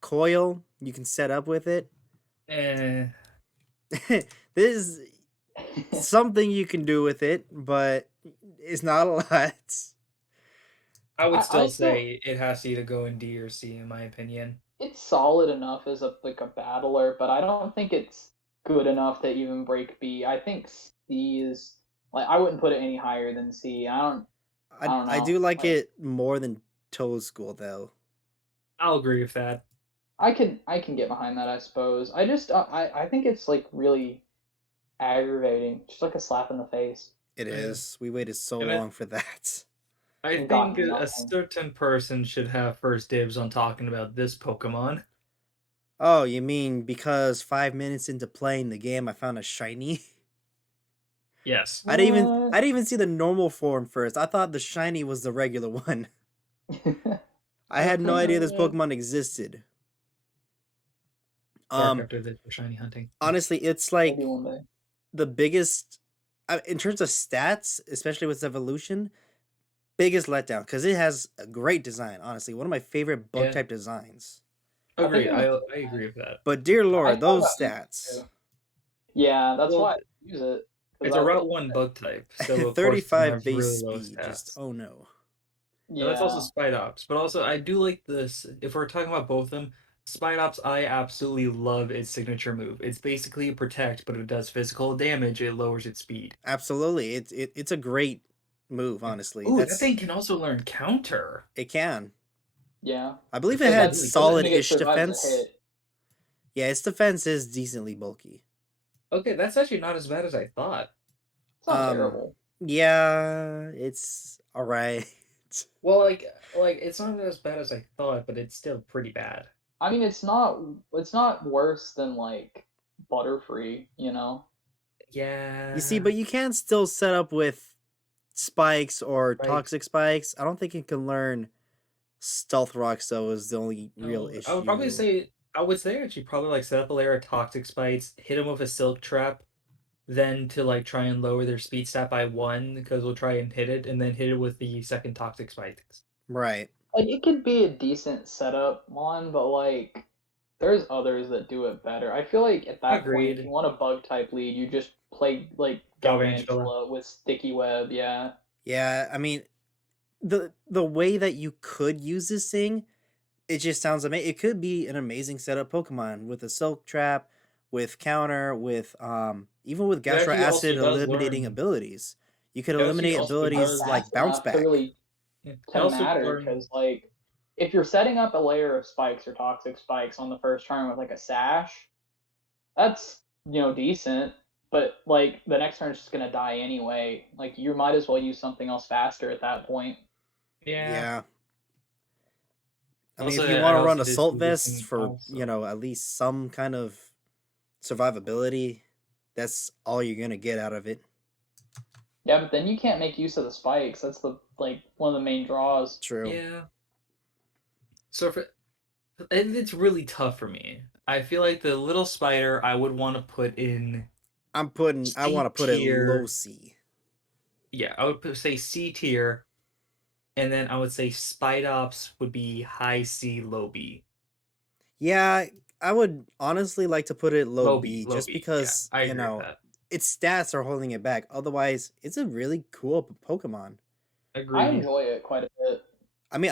Coil, you can set up with it. Eh, This is something you can do with it, but it's not a lot. I would I still still say it has to either go in D or C in my opinion. it's solid enough as a battler, but I don't think it's good enough to even break B. I think C is like I wouldn't put it any higher than C. I don't I know. do like Like it more than Toad School though. I'll agree with that. I can get behind that, I suppose. I just I think it's like really aggravating, just like a slap in the face. It Eh, is. We waited so And long for that. I And think gotten a nothing. certain person should have first dibs on talking about this Pokemon. Oh, you mean because 5 minutes into playing the game, I found a shiny? Yes. I What? didn't even see the normal form first. I thought the shiny was the regular one. I had no idea this What? Pokemon existed. Bark Um, after this for shiny hunting. honestly, it's Maybe like one day. the biggest in terms of stats, especially with its evolution, biggest letdown because it has a great design. Honestly, one of my favorite bug Yeah. type designs. I think Agreed. it was. I agree with that. But dear I lord, thought those about using it stats. too. Yeah, that's Well, why I use it because it's a Route 1 bug type, so of course it's gonna 35 have base really low speed. Just stats. oh no. And that's also yeah. Spidops. But also, I do like this. If we're talking about both of them, Spidops, I absolutely love its signature move. It's basically a protect, but if it does physical damage, it lowers its speed. Absolutely. It's a great move, Yeah. honestly. Ooh, that That's thing can also learn counter. it can. Yeah, I believe it Which is had really doesn't good. mean it solid-ish survives a defense. hit. Yeah, its defense is decently bulky. Okay, that's actually not as bad as I thought. It's not terrible. Yeah, it's all right. Well, like it's not as bad as I thought, but it's still pretty bad. I mean, it's not worse than like Butterfree, you know. You see, Yeah. but you can still set up with spikes or Right. toxic spikes. I don't think it can learn stealth rocks though is the only real No, I would probably issue. say I would say actually probably like set up a layer of toxic spikes, hit him with a silk trap, then to like try and lower their speed stat by 1 because we'll try and hit it and then hit it with the second toxic spikes. Right. Like it could be a decent setup one, but like there's others that do it better. I feel like at that point, if Agreed. you want a bug type lead, you just play like Galvantula. Galvantula with sticky web. Yeah. Yeah, I mean, the way that you could use this thing, it just sounds amazing. It could be an amazing setup Pokemon with a Silk Trap, with counter, with even with It Gastro actually also Acid does eliminating learn. abilities. You could It actually eliminate also abilities does. like That's Bounce enough to Back. really It to also matter learn. because like if you're setting up a layer of spikes or toxic spikes on the first turn with like a sash, that's decent. But like the next turn is just gonna die anyway. Like you might as well use something else faster at that point. Yeah. Yeah. I mean, Also, if you I want to run also did Assault see this Vests thing for, also. at least some kind of survivability, that's all you're going to get out of it. Yeah, but then you can't make use of the spikes. That's the like one of the main draws. True. Yeah. So it's really tough for me. I feel like the little spider I would want to put in I C want to put it low tier. C. Yeah, I would say C tier, and then I would say Spidops would be high C, low B. Yeah, I would honestly like to put it low B Low just B. Yeah, because, I agree with that. its stats are holding it back. Otherwise, it's a really cool Pokemon. I Agreed. enjoy it quite a bit. I mean,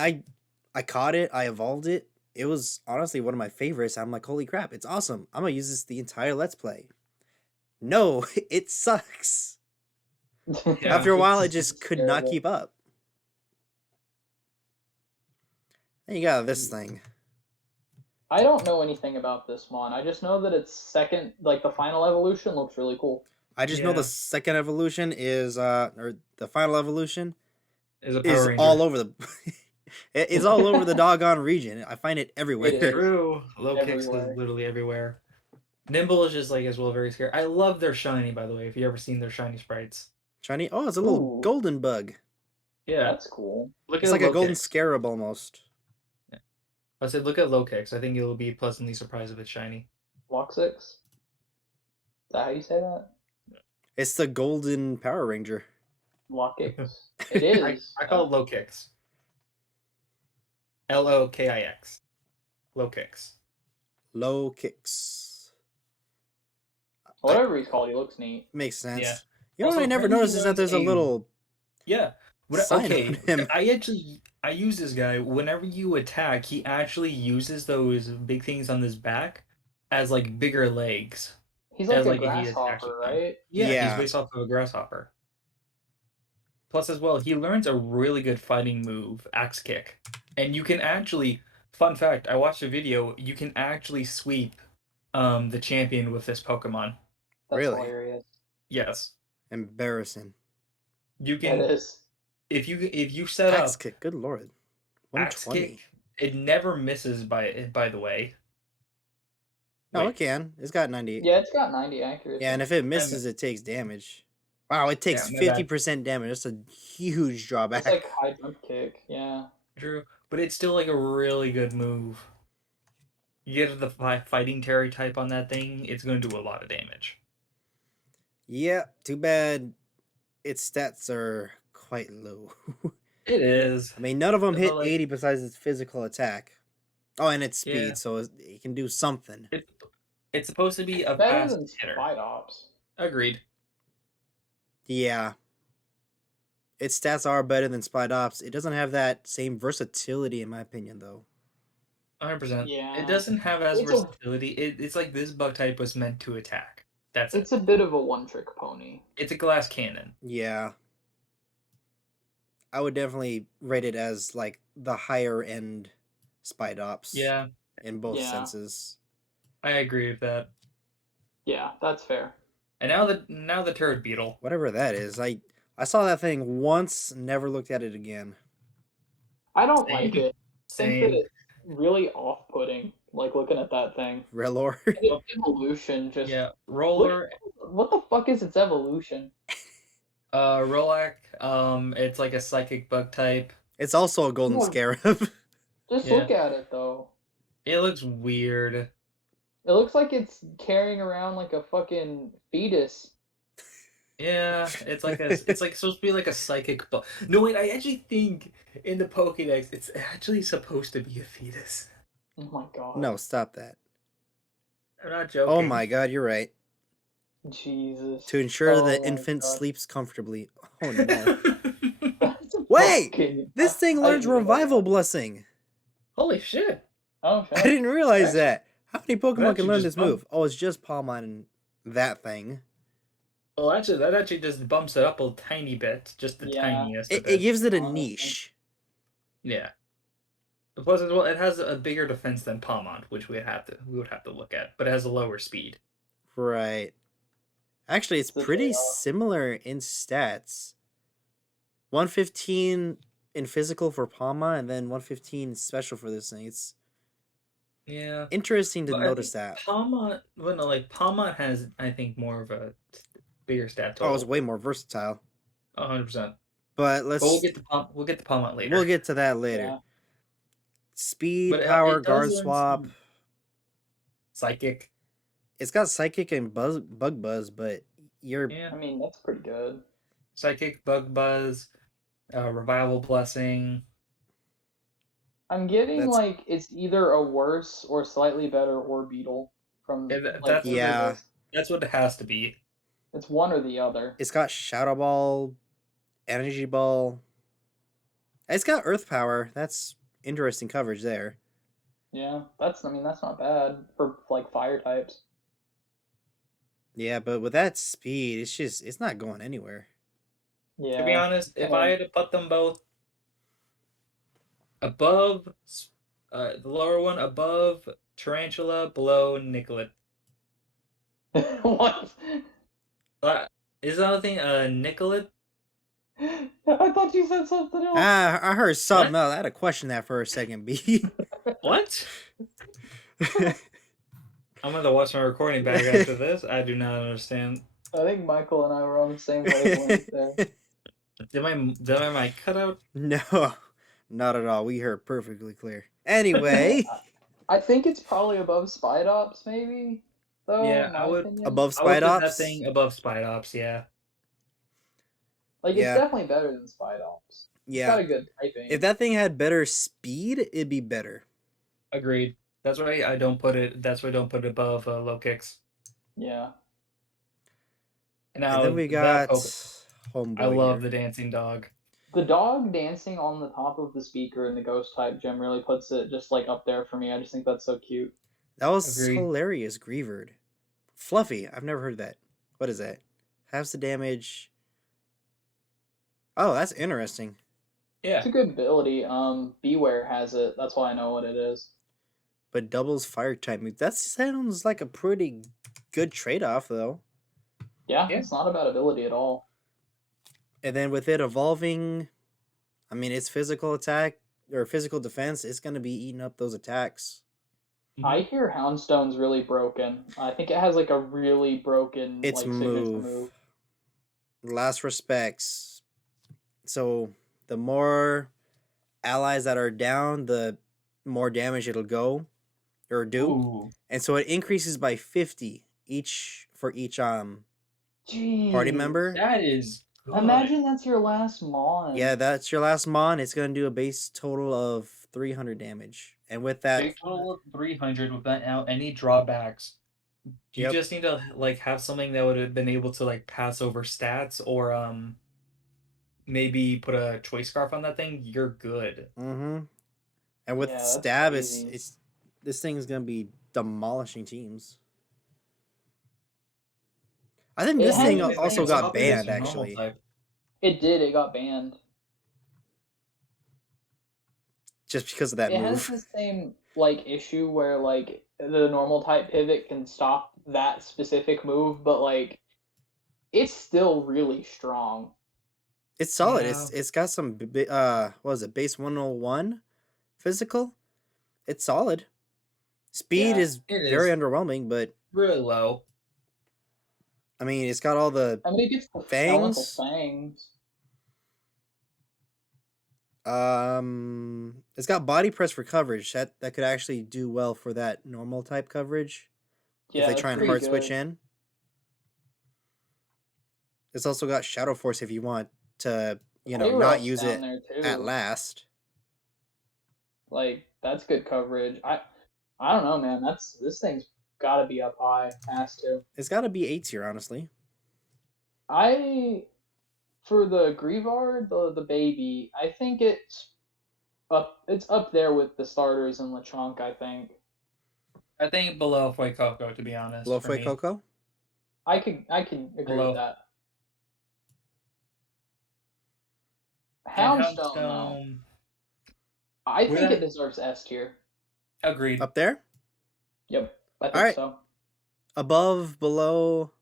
I caught it, I evolved it. It was honestly one of my favorites. I'm like, holy crap, it's awesome. I'm gonna use this the entire Let's Play. No, it sucks. Yeah. After a while, it It's just could not terrible. keep up. Then you got this thing. I don't know anything about this one. I just know that its second, like the final evolution, looks really cool. I just know the Yeah. second evolution is or the final evolution Is a is Power Ranger. all over the it's all over the doggone region. I find it everywhere. It is. True. Low kicks is Everywhere. literally everywhere. Nimble is just like as well very scary. I love their shiny, by the way. If you ever seen their shiny sprites. Shiny. Oh, it's a little Ooh. golden bug. Yeah. That's cool. Look It's at like a low golden kicks. scarab almost. I said look at low kicks. I think you'll be pleasantly surprised if it's shiny. Loxix? Is that how you say that? It's the golden Power Ranger. Lockix. It is. I call it low kicks. Lokix. Low kicks. Low kicks. Whatever he's called, he looks neat. Makes sense. Yeah. You know what I never apparently he noticed is that learns there's a little Yeah. sign Okay. on him. I use this guy whenever you attack. He actually uses those big things on his back as like bigger legs. He's like As a like he attacks grasshopper, with them. right? Yeah, Yeah. he's based off of a grasshopper. Plus, as well, he learns a really good fighting move, Axe Kick, and you can actually. Fun fact: I watched a video. You can actually sweep, the champion with this Pokemon. That's Really? hilarious. Yes, Embarrassing. you It can. is. If you set Axe up kick. Good lord. Axe 120. Kick, it never misses. By the way. No, Wait. it can. It's got 90. Yeah, it's got 90 accuracy. Yeah, and if it misses, it takes damage. Wow, it takes my bad. 50% damage. That's a huge drawback. It's like high jump kick, yeah. True, but it's still like a really good move. You get the fighting Terry type on that thing, it's going to do a lot of damage. Yeah, too bad its stats are quite low. It is. I mean, none of them But, hit like- 80 besides its physical attack. Oh, and its speed, Yeah. so it can do something. It's supposed to be a Better fast than hitter. Spidops. Agreed. Yeah. Its stats are better than Spidops. It doesn't have that same versatility, in my opinion, though. 100%. Yeah. It doesn't have as It's a- versatility. It's like this bug type was meant to attack. That's It's it. a bit of a one-trick pony. It's a glass cannon. Yeah. I would definitely rate it as, like, the higher end Spidops. Yeah, In both Yeah. senses. I agree with that. Yeah, that's fair. And now the turd beetle. Whatever that is. I saw that thing once, never looked at it again. I don't Same. like it. I think Same. that it's really off-putting, like looking at that thing. Relor. Its evolution just... Yeah, roller. What the fuck is its evolution? Rolak. It's like a psychic bug type. It's also a golden Yeah. scarab. Just Yeah. look at it, though. It looks weird. It looks like it's carrying around like a fucking fetus. Yeah, it's like supposed to be like a psychic. No, wait, I actually think in the Pokédex it's actually supposed to be a fetus. Oh my god. No, stop that. I'm not Oh joking. my god, you're right. Jesus. To ensure the Oh my infant god. sleeps comfortably. Oh no. That's Wait! fucking. This thing I learns didn't even know Revival that. Blessing. Holy shit! Oh I shit. didn't realize Actually, that. How many Pokemon that can should learn just this bump. move? Oh, it's just Palmon and that thing. Well, actually, that actually just bumps it up a tiny bit, just the Yeah. tiniest of It bit. gives it a Honestly. niche. Yeah. Plus, as well, it has a bigger defense than Palmont, which we would have to look at, but it has a lower speed. Right. Actually, it's It's the pretty trade-off. similar in stats. 115 in physical for Palma, and then 115 special for this thing. It's Yeah, interesting to but I think notice that. Palmont, well, no, like Palmont has, I think, more of a bigger stat Oh, it's total, way more versatile. 100%. But But we'll get to Palmont we'll later. get to that later. Yeah. Speed, But power, it does guard learn swap. some psychic. It's got psychic and bug buzz, but you're Yeah, I mean, that's pretty good. psychic, bug buzz, revival blessing. I'm getting that's like it's either a worse or slightly better or Beetle from like That's looking at yeah. this. that's what it has to be. It's one or the other. It's got Shadow Ball, Energy Ball. It's got Earth Power. That's interesting coverage there. Yeah, I mean that's not bad for like fire types. Yeah, but with that speed, it's not going anywhere. To be Yeah. honest, if I Um, had to put them both above, the lower one above Tarantula, below Nicolette. what? Is that a thing? Nicolette? I thought you said something else. Ah, I heard something What? else. I had to question that for a second, B. What? I'm gonna watch my recording back after this. I do not understand. I think Michael and I were on the same wavelength there. Did my mic cut out? No, not at all. We heard perfectly clear. Anyway, I think it's probably above Spidops, maybe. Though, Yeah, in my opinion. above I would put that Spidops. thing above Spidops. Yeah. Like it's Yeah. definitely better than Spidops. It's Yeah. got a good typing. If that thing had better speed, it'd be better. Agreed. That's why I don't put it. That's why I don't put it above low kicks. Yeah. Now And then we that got Poke- I Homeboy love here. the dancing dog. The dog dancing on the top of the speaker in the ghost type gem really puts it just like up there for me. I just think that's so cute. That was Agreed. hilarious, Greavard. Fluffy, I've never heard that. What is that? Halves the damage. Oh, that's interesting. Yeah. It's a good ability. Beware has it. That's why I know what it is. But doubles fire type move. That sounds like a pretty good trade-off, though. Yeah, Yeah. it's not a bad ability at all. And then with it evolving, I mean, its physical attack or physical defense, it's going to be eating up those attacks. I hear Houndstone's really broken. I think it has like a really broken Its like signature move. move. Last respects. So the more allies that are down, the more damage it'll go or do. Ooh. And so it increases by 50 each for each party Jeez. member. That is good. Imagine that's your last Mon. Yeah, that's your last mon. It's going to do a base total of 300 damage. And with that, Big total of 300 without any drawbacks. You Yep. just need to like have something that would have been able to like pass over stats or maybe put a choice scarf on that thing. You're good. and with Yeah, that's stab, crazy. it's this thing's going to be demolishing teams. I think It this has thing the It's also same got up against banned, your normal actually. type. It did. It got banned. Just because of that It has move. the same like issue where like the normal type pivot can stop that specific move, but like it's still really strong. It's solid. Yeah. It's got some what was it? Base 101 physical. It's solid. Speed Yeah, is it very is. underwhelming, but Really low. I mean, it's got all the I mean, it gets the Fangs? elemental fangs. it's got body press for coverage. That could actually do well for that normal type coverage. Yeah, if they that's try and pretty hard good. switch in. It's also got Shadow Force if you want to, Play not rough's use down it there at too. last. Like that's good coverage. I don't know, man. This thing's got to be up high. Has to. It's got to be A tier, honestly. I for the Grievard, the baby. I think it's up there with the starters and Lechonk. I think. I think below Fuecoco, to be honest, for Blowfoy me. Coco? I can agree with Below. that. And Houndstone though, Houndstone. I Where think it that deserves S tier. agreed. Up there? Yep, I All think right. so. Above, below.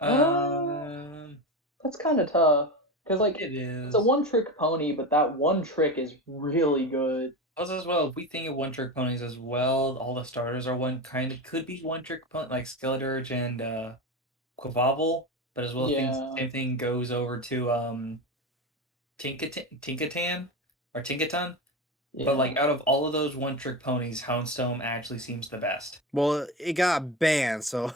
Um That's kind of tough because like it it's a is. one-trick pony, but that one trick is really good. Also, as well, if we think of one trick ponies as well, all the starters are one kind of could be one trick pony like Skeledirge and Quabbel, but as well things Yeah, same thing goes over to Tinkatan or Tinkaton. But yeah, like out of all of those one trick ponies, Houndstone actually seems the best. Well, it got banned, so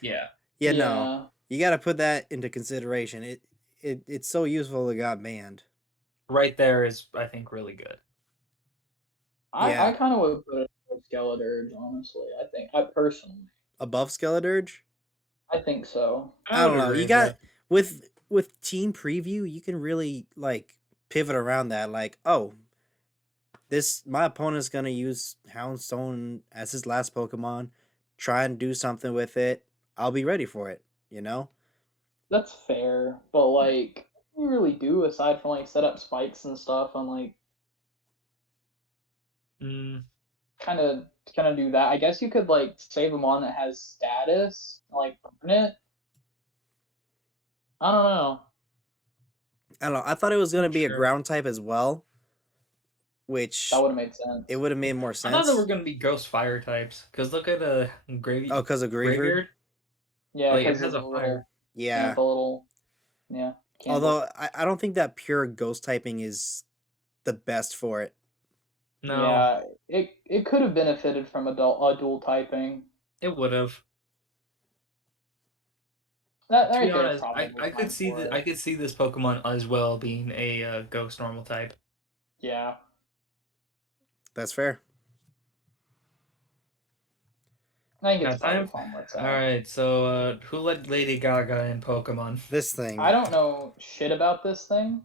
Yeah. yeah, no. yeah. You got to put that into consideration. It's so useful it got banned. Right there is I think really good. I Yeah. kind of would put it with Skeledirge, honestly. I personally, Above Skeledirge? I think so. I I would don't know. agree You with got that. with team preview, you can really like pivot around that. Like, oh, this my opponent's gonna use Houndstone as his last Pokemon. Try and do something with it. I'll be ready for it. You know. That's fair, but like, what do you really do aside from like set up spikes and stuff and like Mm, kind of do that? I guess you could like save a mon that has status, like burn it. I don't know. I don't know. I thought it was gonna not be a sure. ground type as well, That which would have made it sense. would have made more I thought there were sense. gonna be ghost fire types. Cause look at the Oh, because of Graveyard. graveyard. Yeah, Like it because has of a the fire. little, Yeah. the little, yeah, candle. Although I don't think that pure ghost typing is the best for it. No, Yeah, it could have benefited from a dual typing. it would have. That To be right there is honest, probably I could fine see for that it. I could see this Pokemon as well being a ghost normal type. Yeah, That's fair. I think Now it's probably time. fine where it's All at. right, so who led Lady Gaga in Pokemon? This I thing, don't know shit about this thing.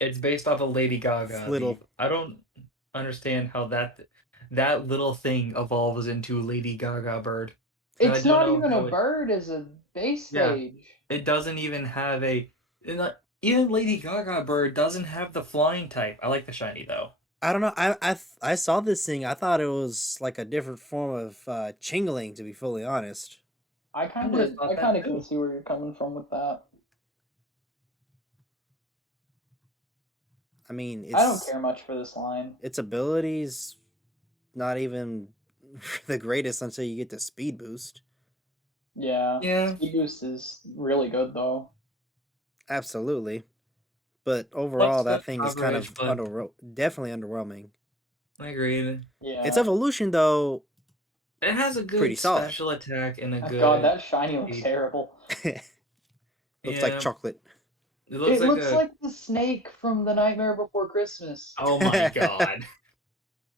It's based off of Lady Gaga. The little. I don't understand how that little thing evolves into Lady Gaga bird, and I It's don't not know even a how it. bird as a base Yeah, stage. it doesn't even have a. Even Lady Gaga bird doesn't have the flying type. I like the shiny though. I don't know. I saw this thing. I thought it was like a different form of Chingling. To be fully honest, I would have I thought that kind of can too. see where you're coming from with that. I mean, I don't care much for this line. its abilities not even the greatest until you get to Speed Boost. Yeah, Yeah, speed boost is really good though. Absolutely, but overall, plus the that thing is kind coverage, of but definitely underwhelming. I agree. Its Yeah. evolution, though, It has a pretty good solid. special attack and a Oh god, good that shiny looks speed. terrible. Looks like Yeah, chocolate. it looks It like looks a. like the snake from The Nightmare Before Christmas. Oh my god.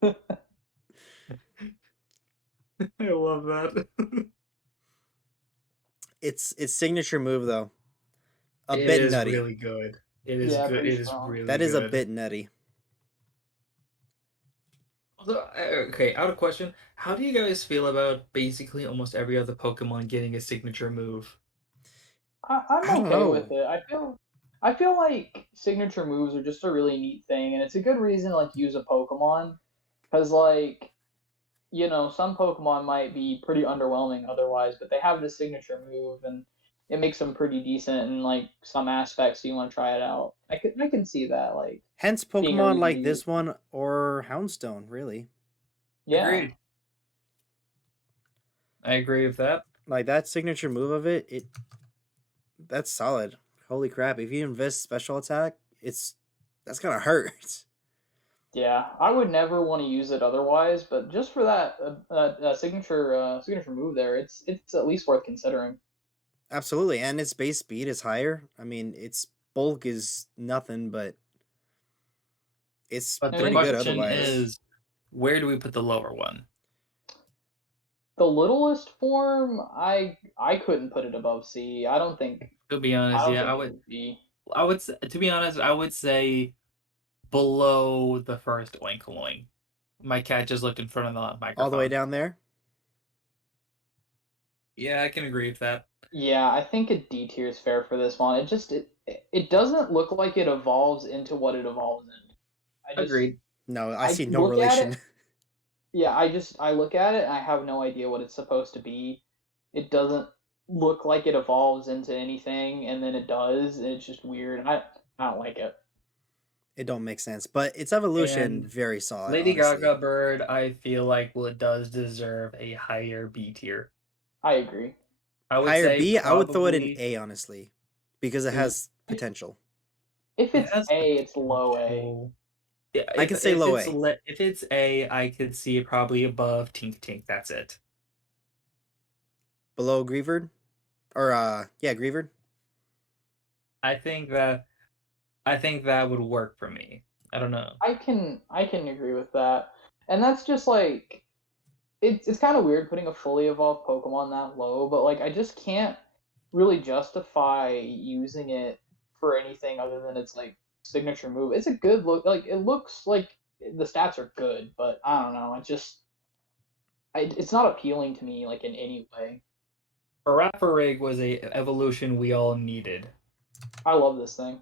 I love that. Its signature move though, a It bit is nutty. really good. It is Yeah, good. pretty It is strong. really That is a good. bit nutty. So, okay, out of question, how do you guys feel about basically almost every other Pokemon getting a signature move? I'm I don't okay with know. it. I feel like signature moves are just a really neat thing, and it's a good reason to like use a Pokemon, because like some Pokemon might be pretty underwhelming otherwise, but they have this signature move, and it makes them pretty decent in like some aspects. So you want to try it out. I can see that like Hence being a Pokemon reason to like use this one or Houndstone, really. Yeah. Agreed. I agree with that. Like that signature move of it that's solid. Holy crap! If you invest special attack, that's gonna hurt. Yeah, I would never want to use it otherwise, but just for that signature move there, it's at least worth considering. Absolutely, and its base speed is higher. I mean, its bulk is nothing, but it's But I the mean, pretty it good could question be good. otherwise. is, where do we put the lower one? The littlest form, I couldn't put it above C. To be I honest, don't yeah, think it would be. to be honest, I would say below the first Oinkoloing. My cat just looked in front of the All the way microphone. down there. Yeah, I can agree with that. Yeah, I think a D tier is fair for this one. It doesn't look like it evolves into what it evolves into. I just Agreed. No, I I see no look at it. relation. Yeah, I look at it and I have no idea what it's supposed to be. It doesn't look like it evolves into anything, and then it does, and it's just weird. I don't like it. It don't make sense, but its evolution And very solid, Lady honestly. Gaga Bird, I feel like it does deserve a higher B tier. I agree. I would Higher say B, I would throw it in probably A, honestly, because it ooh, has potential. If it it's has A, it's low A. potential. Yeah, I can say low A. if it's A, I could see it probably above Tink Tink. That's it. Below Greavard? Or, yeah, Greavard? I think that I think that would work for me. I don't know. I can agree with that. And that's just like it's kind of weird putting a fully evolved Pokemon that low, but like I just can't really justify using it for anything other than its like signature move. It's a good look. Like it looks like the stats are good, but I don't know. It's not appealing to me like in any way. Paraparig was a evolution we all needed. I love this thing.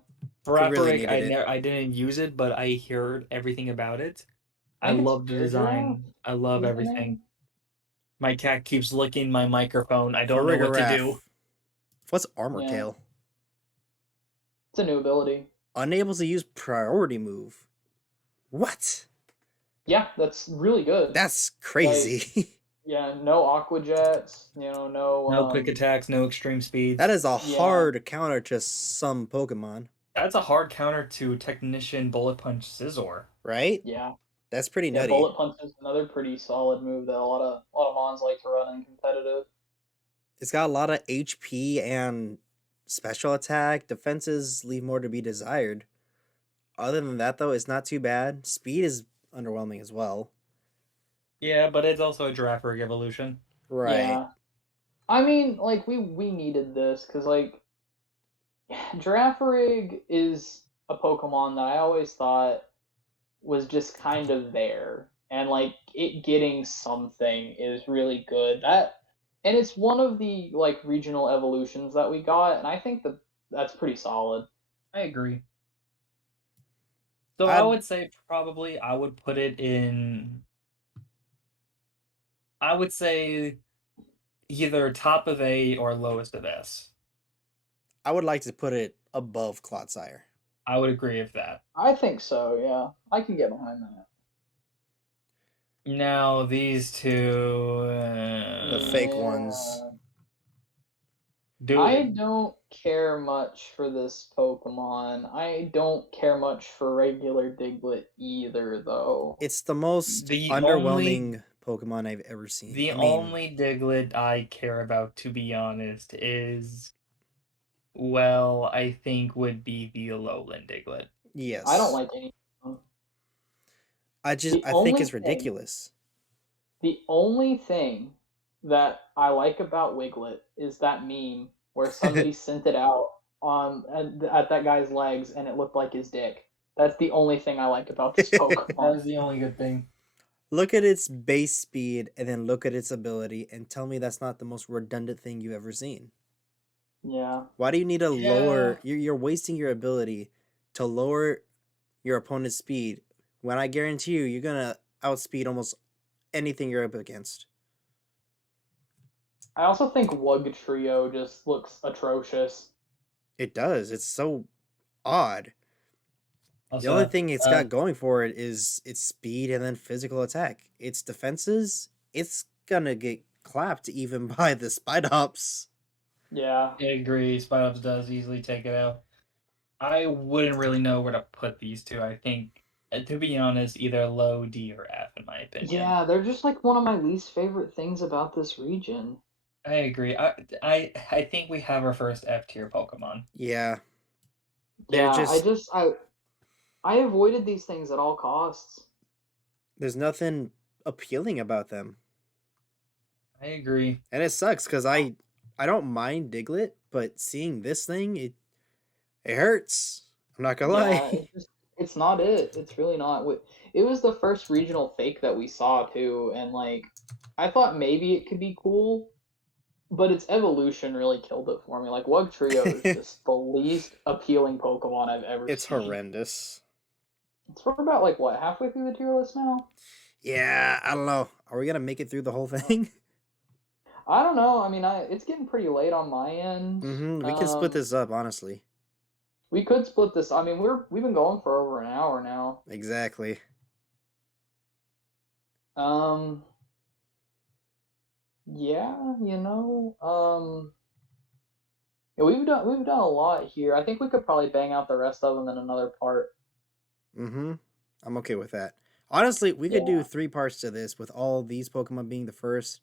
It really Paraparig, needed it. I didn't use it, but I heard everything about it. I I think it's love the Giraffe design. I love is the everything. name. My cat keeps licking my microphone. I don't know what to do. Farigiraf. What's Armor Yeah, Tail? it's a new ability. Unable to use priority move. What? Yeah, that's really good. That's Like, crazy. yeah, no Aqua Jets, no No quick attacks, no extreme That speeds. is a yeah. hard counter to some Pokemon, That's a hard counter to Technician Bullet Punch Scizor. right? Yeah. That's pretty Yeah, nutty. Bullet Punch is another pretty solid move that a lot of mons like to run in competitive. It's got a lot of HP and special attack. Defenses leave more to be desired. Other than that, though, it's not too bad. Speed is underwhelming as well. Yeah, but it's also a Girafarig evolution. Right. Yeah. I mean, like we needed this cuz like Girafarig is a Pokemon that I always thought was just kind of there, and like it getting something is really good. And it's one of the like regional evolutions that we got, and I think that's pretty solid. I agree. So I I'd would say probably I would put it in. I would say either top of A or lowest of S. I would like to put it above Clodsire. I would agree with that. I think so. Yeah, I can get behind that. Now these two. The fake ones. Yeah. Do I it. don't care much for this Pokemon. I don't care much for regular Diglett either, though. It's the most The only underwhelming Pokemon I've ever seen. the I mean, only Diglett I care about, to be honest, is well, I think would be the Alolan Diglett. I don't yes. like any of them. The I think only it's thing ridiculous. The only thing that I like about Wiglet is that meme where somebody sent it out on at that guy's legs and it looked like his dick. That's the only thing I like about this That Pokemon. is the only good thing. Look at its base speed and then look at its ability and tell me that's not the most redundant thing you've ever seen. Yeah. Why do you need to Yeah. lower? You're wasting your ability to lower your opponent's speed when I guarantee you you're gonna outspeed almost anything you're up against. I also think Wugtrio just looks atrocious. It does. It's so odd. The only Also, thing it's got going for it is its speed and then physical attack. Its defenses, it's gonna get clapped even by the Spidops. Yeah. I agree. Spidops does easily take it out. I wouldn't really know where to put these two. I think To be honest, either low D or F in my opinion. Yeah, they're just like one of my least favorite things about this region. I agree. I think we have our first F tier Pokemon. Yeah, they're Yeah, just I avoided these things at all costs. there's nothing appealing about them. I agree. And it sucks because I don't mind Diglett, but seeing this thing, it hurts. I'm not gonna Yeah, lie. it's not it. It's really not. It was the first regional fake that we saw too, and like I thought maybe it could be cool, but its evolution really killed it for me. Like Wugtrio is just the least appealing Pokemon I've ever It's seen. horrendous. So we're about like what, halfway through the tier list now? Yeah, I don't know. Are we gonna make it through the whole thing? I don't know. I mean, it's getting pretty late on my end. We can split this up, honestly. We could split this. I mean, we've been going for over an hour now. Exactly. Yeah, yeah, we've done a lot here. I think we could probably bang out the rest of them in another part. I'm okay with that. Honestly, we could do Yeah. 3 parts to this with all these Pokemon being the first,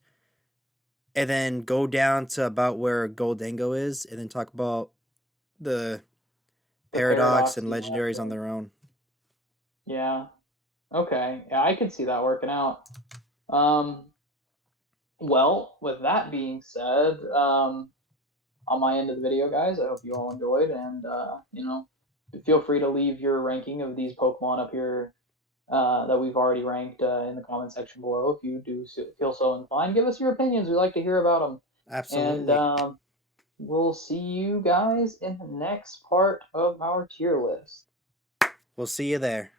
and then go down to about where Goldango is, and then talk about the The Paradox and Paradox Legendaries on and their own. yeah. Okay. Yeah, I could see that working out. Well, with that being said, on my end of the video, guys, I hope you all enjoyed, and feel free to leave your ranking of these Pokemon up here that we've already ranked in the comment section below. If you do feel so inclined, give us your opinions. We like to hear about them. Absolutely. And we'll see you guys in the next part of our tier list. We'll see you there.